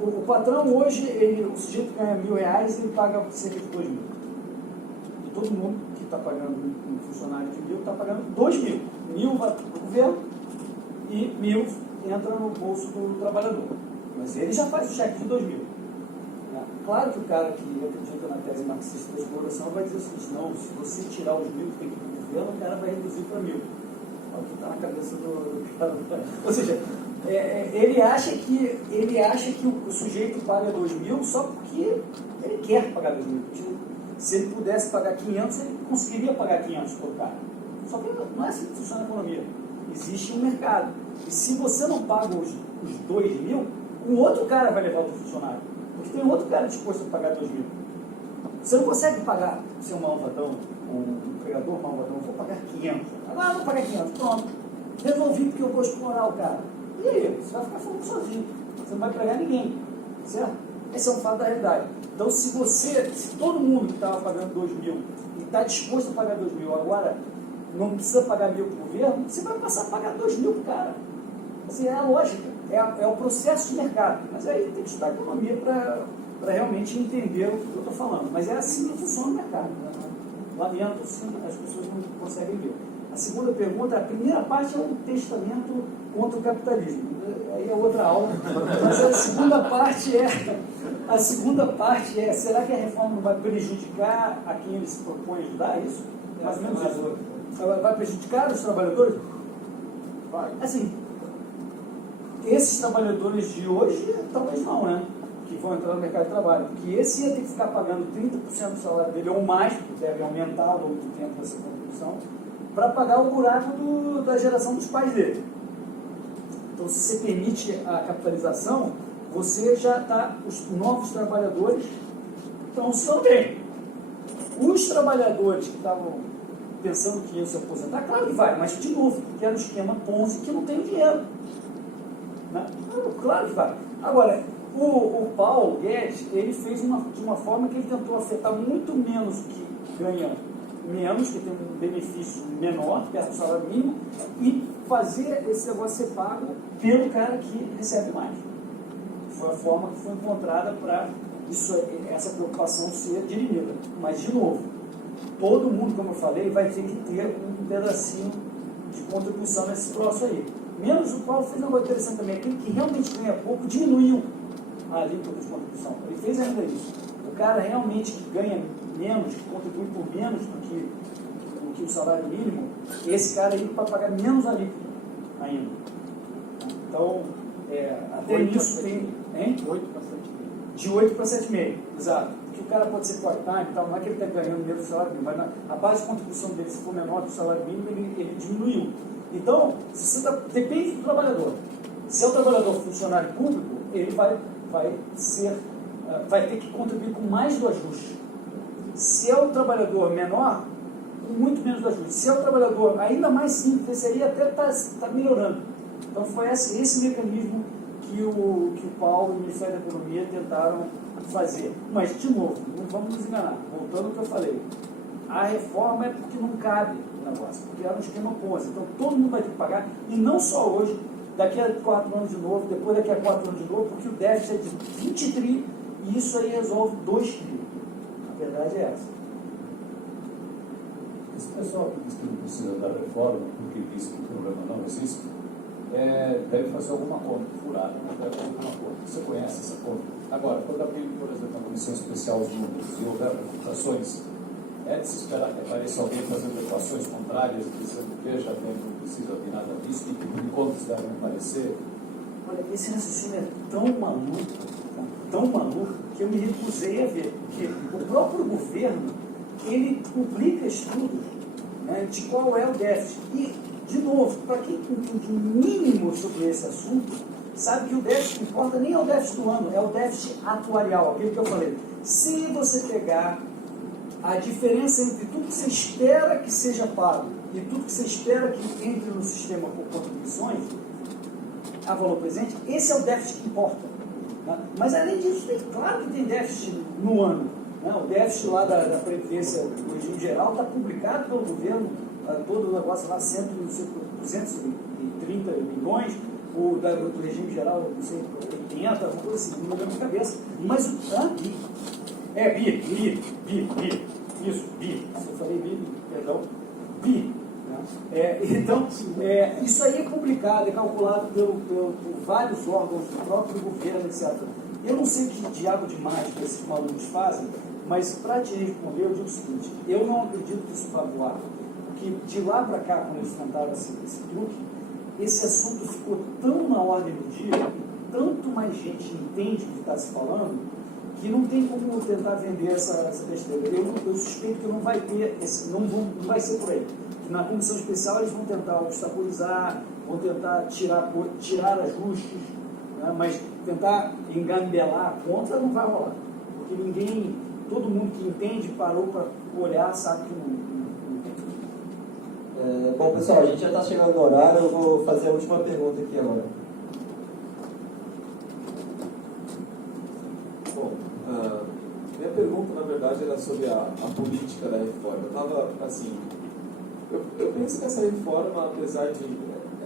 o patrão hoje, o sujeito ganha R$1.000, ele paga cerca de 2 mil. E todo mundo que está pagando um funcionário de 1.000 está pagando 2 mil. 1.000 vai para o governo e 1.000 entra no bolso do trabalhador. Mas ele já faz o cheque de 2 mil. Claro que o cara que acredita na tese marxista da exploração vai dizer assim, não, se você tirar os 1.000 que tem que ir para o governo, o cara vai reduzir para 1.000. É o que está na cabeça do cara. Ou seja, ele acha que o sujeito paga 2.000 só porque ele quer pagar 2.000. Se ele pudesse pagar 500, ele conseguiria pagar 500 por cara. Só que não é assim que funciona a economia. Existe um mercado. E se você não paga os 2.000, um outro cara vai levar o funcionário. Porque tem outro cara disposto a pagar 2.000. Você não consegue pagar, ser um malvadão, um empregador malvadão, vou pagar 500. Agora vou pagar 500, pronto. Resolvi porque eu vou explorar o cara. E aí? Você vai ficar falando sozinho. Você não vai pregar ninguém. Certo? Esse é um fato da realidade. Então, se todo mundo que estava pagando 2.000 e está disposto a pagar 2.000 agora, não precisa pagar 1.000 para o governo, você vai passar a pagar 2.000 para o cara. Assim, é a lógica, é o processo de mercado. Mas aí tem que estudar economia para realmente entender o que eu estou falando. Mas é assim que funciona o mercado. Né? Lamento, sim, as pessoas não conseguem ver. A segunda pergunta, a primeira parte é um testamento contra o capitalismo. Aí é outra aula. Mas a segunda parte é, será que a reforma não vai prejudicar a quem ele se propõe ajudar? Isso? Mais ou menos isso. Vai prejudicar os trabalhadores? Vai. Assim, esses trabalhadores de hoje, talvez não, né? Que vão entrar no mercado de trabalho. Porque esse ia ter que ficar pagando 30% do salário dele ou mais, porque deve aumentar ao longo do tempo essa contribuição, para pagar o buraco da geração dos pais dele. Então, se você permite a capitalização, você já está, os novos trabalhadores estão se dando bem. Os trabalhadores que estavam pensando que iam se aposentar, claro que vai, mas de novo, porque era um esquema Ponzi que não tem dinheiro. Né? Claro que vai. Agora, o Paulo Guedes, ele fez de uma forma que ele tentou afetar muito menos o que ganha menos, que tem um benefício menor, perto do salário mínimo, e fazer esse negócio ser pago pelo cara que recebe mais. Foi a forma que foi encontrada para essa preocupação ser dirimida. Mas, de novo, todo mundo, como eu falei, vai ter que ter um pedacinho de contribuição nesse troço aí. Menos o Paulo fez uma coisa interessante também, aquele que realmente ganha pouco diminuiu a alíquota de contribuição. Ele fez ainda isso. O cara realmente que ganha menos, que contribui por menos do que o salário mínimo, esse cara aí vai pagar menos alíquota ainda. Então, até nisso tem... 8 para 7,5. De 8 para 7,5, exato. Porque o cara pode ser part-time e tal, não é que ele está ganhando menos do salário mínimo, mas a base de contribuição dele, se for menor que o salário mínimo, ele diminuiu. Então, depende do trabalhador. Se é um trabalhador funcionário público, ele vai ter que contribuir com mais do ajuste. Se é um trabalhador menor, com muito menos do ajuste. Se é um trabalhador ainda mais simples, esse aí até está melhorando. Então, foi esse mecanismo que o Paulo e o Ministério da Economia tentaram fazer. Mas, de novo, não vamos nos enganar. Voltando ao que eu falei, a reforma é porque não cabe o negócio, porque era um esquema Ponzi. Então, todo mundo vai ter que pagar, e não só hoje, daqui a 4 anos de novo, depois daqui a 4 anos de novo, porque o déficit é de 20 tri, e isso aí resolve 2 tri. A verdade é essa. Esse pessoal que diz que não precisa da reforma, porque diz que o problema não existe, deve fazer alguma conta furada, não deve fazer alguma conta. Você conhece essa conta? Agora, quando abrir, por exemplo, a Comissão Especial de Números e houver refutações, é de se esperar que apareça alguém fazendo equações contrárias, dizendo que já não precisa de nada disso, e que contas devem aparecer. Olha, esse raciocínio é tão maluco, que eu me recusei a ver, porque o próprio governo, ele publica estudos, né, de qual é o déficit, e de novo, para quem entende o mínimo sobre esse assunto, sabe que o déficit que importa nem é o déficit do ano, é o déficit atuarial, aquele que eu falei. Se você pegar a diferença entre tudo que você espera que seja pago e tudo que você espera que entre no sistema por contribuições a valor presente, esse é o déficit que importa. Né? Mas além disso, claro que tem déficit no ano. Né? O déficit lá da Previdência do regime geral está publicado pelo governo, todo o negócio lá, 230 milhões, o do regime geral, não sei, 80, uma coisa assim, não me lembro de cabeça. Mas o BI. Isso, BI. Se eu falei BI, perdão, BI. Né? Então, isso aí é publicado, é calculado por vários órgãos do próprio governo, etc. Eu não sei que diabo de mágica esses malucos fazem, mas para te responder, eu digo o seguinte: eu não acredito que isso vá voar. Porque de lá para cá, quando eles tentaram esse truque, esse assunto ficou tão na ordem do dia, e tanto mais gente entende o que está se falando, que não tem como tentar vender essa besteira. Eu suspeito que não vai ter, não vai ser por aí. Que na comissão especial eles vão tentar obstaculizar, vão tentar tirar ajustes, né? Mas tentar engambelar a conta não vai rolar. Porque todo mundo que entende parou para olhar, sabe que não tem. Bom, pessoal, a gente já está chegando no horário, eu vou fazer a última pergunta aqui agora. Bom, minha pergunta, na verdade, era sobre a política da reforma. Eu estava, assim, eu penso que essa reforma, apesar de...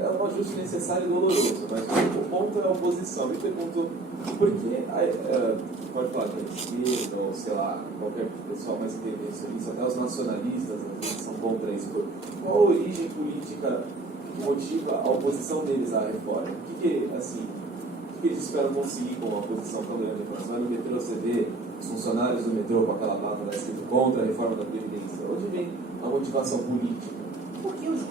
é um ajuste necessário e doloroso, mas o ponto é a oposição. Me pergunto por que, pode falar da esquerda, ou sei lá, qualquer pessoal mais intervencionista, até os nacionalistas, às vezes, são contra isso. Qual a origem política que motiva a oposição deles à reforma? O que eles esperam conseguir com a oposição tão grande? Você vai no metrô, você vê os funcionários do metrô com aquela placa lá escrito contra a reforma da Previdência. Onde vem a motivação política? Porque os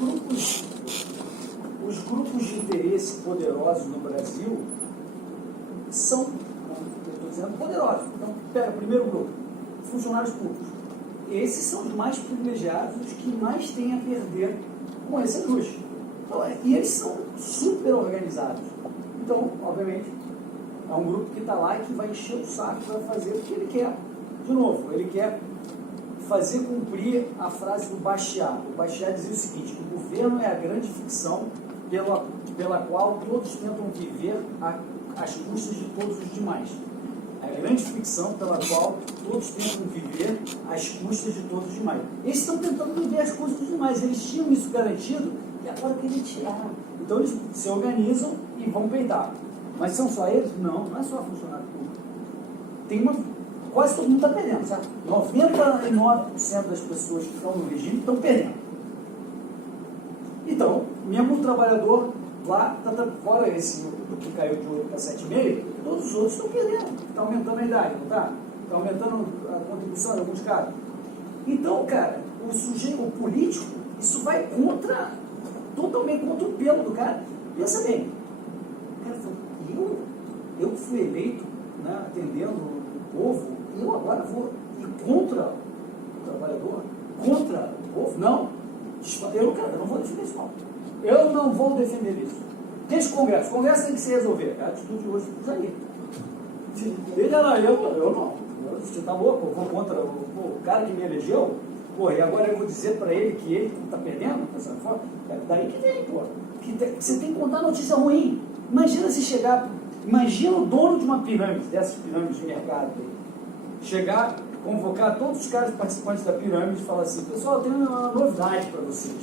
grupos de interesse poderosos no Brasil são, como eu estou dizendo, poderosos. Então, pega o primeiro grupo, funcionários públicos. Esses são os mais privilegiados, os que mais têm a perder com esse ajuste. Então, e eles são super organizados. Então, obviamente, é um grupo que está lá e que vai encher o saco para fazer o que ele quer. De novo, ele quer fazer cumprir a frase do Bastiat. O Bastiat dizia o seguinte: o governo é a grande ficção pela qual todos tentam viver às custas de todos os demais. É a grande ficção pela qual todos tentam viver às custas de todos os demais. Eles estão tentando viver às custas dos demais. Eles tinham isso garantido e agora querem tirar. Então eles se organizam e vão peitar. Mas são só eles? Não, não é só funcionário público. Quase todo mundo está perdendo, sabe? 99% das pessoas que estão no regime estão perdendo. Então, mesmo o trabalhador lá, fora esse que caiu de 8 para 7,5, todos os outros estão perdendo. Está aumentando a idade, não está? Está aumentando a contribuição em alguns casos. Então, cara, o político, isso vai totalmente contra o pelo do cara. Pensa bem, o cara falou, eu fui eleito, né, atendendo o povo, eu agora vou ir contra o trabalhador, contra o povo? Não. Eu não vou defender isso, não. Eu não vou defender isso. Deixa o Congresso. O Congresso tem que se resolver. É a atitude hoje do Jair. Ele não, eu não. Você está louco? Eu vou contra o cara que me elegeu? Pô, e agora eu vou dizer para ele que ele está perdendo? Daí que vem, pô. Você tem que contar notícia ruim. Imagina se chegar... Imagina o dono de uma pirâmide, dessas pirâmides de mercado, chegar, convocar todos os caras participantes da pirâmide e falar assim: pessoal, eu tenho uma novidade para vocês.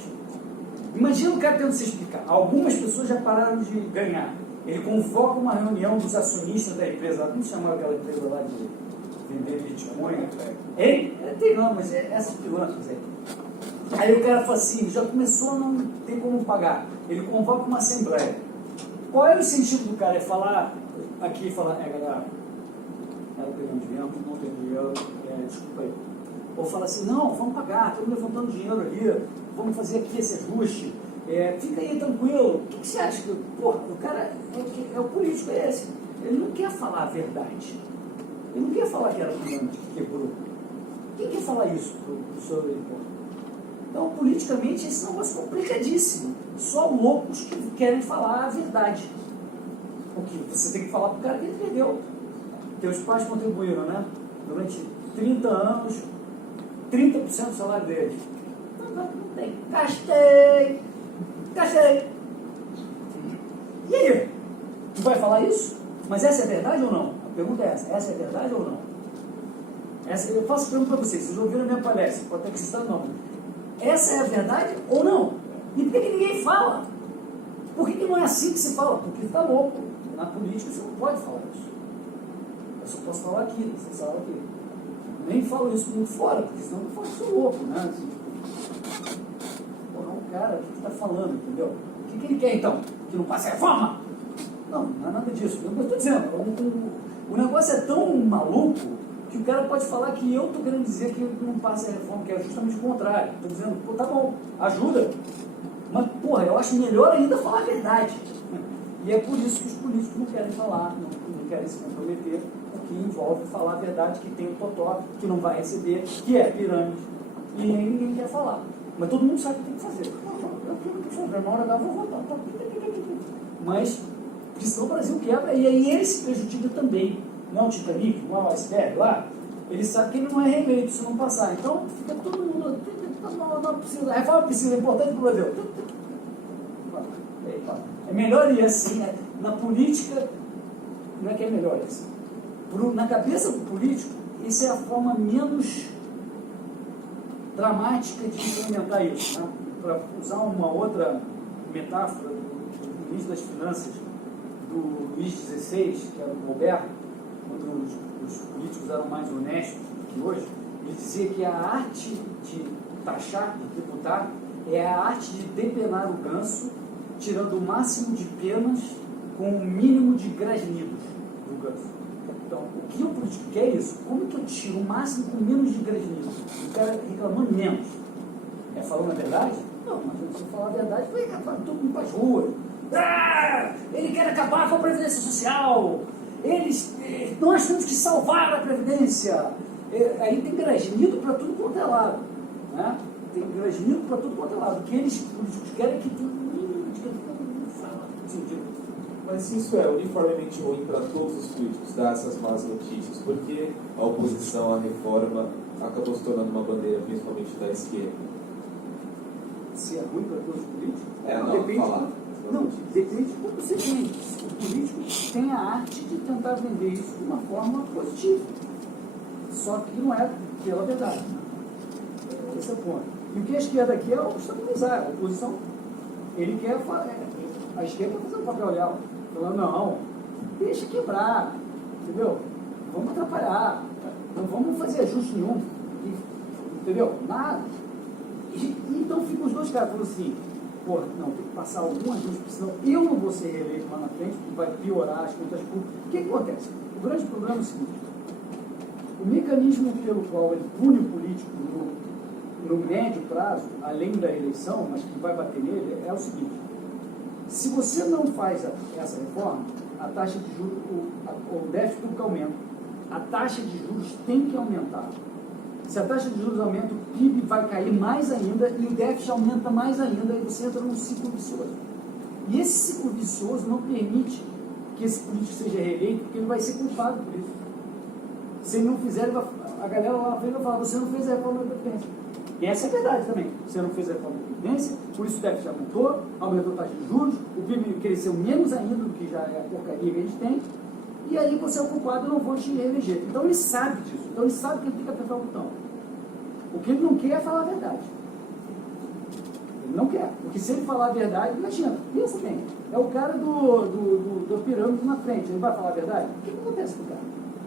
Imagina o cara tendo que se explicar. Algumas pessoas já pararam de ganhar. Ele convoca uma reunião dos acionistas da empresa, como se chamava aquela empresa lá de vender Bitcoin? Tem não, mas essas pilantras aí. Aí o cara fala assim, já começou a não ter como pagar. Ele convoca uma assembleia. Qual é o sentido do cara? É falar aqui, galera, ela pegando dinheiro, não tem dinheiro, desculpa aí. Ou fala assim, não, vamos pagar, estamos levantando dinheiro ali, vamos fazer aqui esse ajuste, fica aí tranquilo. O que você acha? Porra, o cara, o político é esse. Ele não quer falar a verdade. Ele não quer falar que era o pirâmide que quebrou. Quem quer falar isso pro seu eleitor? Então, politicamente, esse negócio é complicadíssimo. só loucos que querem falar a verdade. Porque você tem que falar para o cara que ele perdeu. Teus pais contribuíram, né? Durante 30 anos, 30% do salário deles. Não tem. Gastei. E aí? Tu vai falar isso? Mas essa é verdade ou não? A pergunta é essa. Essa é verdade ou não? Eu faço a pergunta para vocês ouviram a minha palestra, pode ter que citar não. Essa é a verdade ou não? E por que ninguém fala? Por que não é assim que se fala? Porque está louco. Na política você não pode falar isso. Eu só posso falar aqui, nessa sala aqui. Nem falo isso muito fora, porque senão eu falo que sou louco, né? Assim, pô, não, cara, o que está falando, entendeu? O que ele quer então? Que não passe reforma? Não é nada disso. Eu estou dizendo, o negócio é tão maluco que o cara pode falar que eu estou querendo dizer que não passa a reforma, que é justamente o contrário. Estou dizendo, pô, tá bom, ajuda. Mas, porra, eu acho melhor ainda falar a verdade. E é por isso que os políticos não querem falar, não querem se comprometer, o que envolve falar a verdade, que tem o totó, que não vai receber, que é pirâmide. E ninguém quer falar. Mas todo mundo sabe o que tem que fazer. Na hora da vou votar. Mas, porque senão o Brasil quebra, e aí ele se prejudica também. Não o Titanic, não é o iceberg lá, ele sabe que ele não é reeleito se não passar. Então, fica todo mundo. Não precisa, a reforma precisa, é importante para o Brasil. É melhor ir assim, né? Na política, não é que é melhor assim. Na cabeça do político, isso é a forma menos dramática de implementar isso. Né? Para usar uma outra metáfora do início das finanças do Luís XVI, que era o Roberto, quando os políticos eram mais honestos do que hoje, ele dizia que a arte de taxar, de tributar, é a arte de depenar o ganso, tirando o máximo de penas com o mínimo de grasnidos do ganso. Então, o que o político quer é isso. Como que eu tiro o máximo com menos de grasnidos? O cara reclamando menos. É falando a verdade? Não, mas se eu falar a verdade, vai acabar todo mundo para as ruas. Ele quer acabar com a Previdência Social. Nós temos que salvar a Previdência. Aí tem grasnido para tudo quanto é lado. Né? Tem grasnido para tudo quanto é lado. O que eles políticos querem é que todo mundo fala. Mas isso é uniformemente ruim para todos os políticos, dar essas más notícias, porque a oposição à reforma acabou se tornando uma bandeira, principalmente da esquerda. Se é ruim para todos os políticos? Depende de como você vende. O político tem a arte de tentar vender isso de uma forma positiva. Só que não é pela verdade. Esse é o ponto. E o que a esquerda quer é obstaculizar. A oposição, ele quer a esquerda fazer um papel leal. Falando, não, deixa quebrar, entendeu? Vamos atrapalhar, não vamos fazer ajuste nenhum, entendeu? Nada. Então ficam os dois caras falando assim, pô, não, tem que passar algum ajuste, senão eu não vou ser reeleito lá na frente, porque vai piorar as contas públicas. O que acontece? O grande problema é o seguinte, o mecanismo pelo qual ele pune o político no médio prazo, além da eleição, mas que vai bater nele, é o seguinte: se você não faz essa reforma, a taxa de juros, o déficit público aumenta. A taxa de juros tem que aumentar. Se a taxa de juros aumenta, o PIB vai cair mais ainda e o déficit aumenta mais ainda e você entra num ciclo vicioso. E esse ciclo vicioso não permite que esse político seja reeleito, porque ele vai ser culpado por isso. Se ele não fizer, a galera lá na frente vai falar, você não fez a reforma da Previdência. E essa é a verdade também. Você não fez a reforma da Previdência, por isso o déficit aumentou a taxa de juros, o PIB cresceu menos ainda do que já é a porcaria que a gente tem, e aí você é o culpado e não vou te reeleger. Então ele sabe disso, então ele sabe que ele tem que apertar o botão. O que ele não quer é falar a verdade. Ele não quer, porque se ele falar a verdade, imagina, pensa bem, é o cara do pirâmide na frente, ele vai falar a verdade? O que acontece com o cara?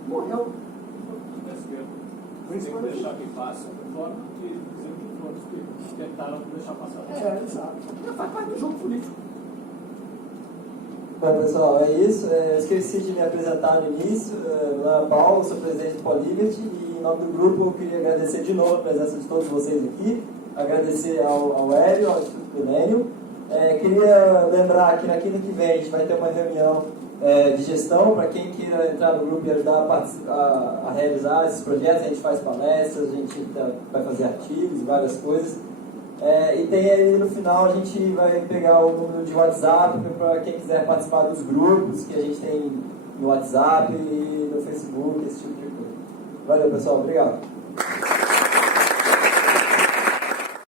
Morreu. Tem que deixar que faça a reforma e dizer que todos que tentaram deixar passar. Exato. Faz parte do jogo político. Bom, pessoal, é isso. Eu esqueci de me apresentar no início. Meu nome é Paulo, sou presidente do Polivert e em nome do grupo eu queria agradecer de novo a presença de todos vocês aqui, agradecer ao Hélio, ao Instituto Milênio. Queria lembrar que na quinta que vem a gente vai ter uma reunião de gestão para quem queira entrar no grupo e ajudar a realizar esses projetos. A gente faz palestras, a gente vai fazer artigos, várias coisas. E tem ali no final, a gente vai pegar o número de WhatsApp para quem quiser participar dos grupos que a gente tem no WhatsApp e no Facebook, esse tipo de coisa. Valeu, pessoal. Obrigado.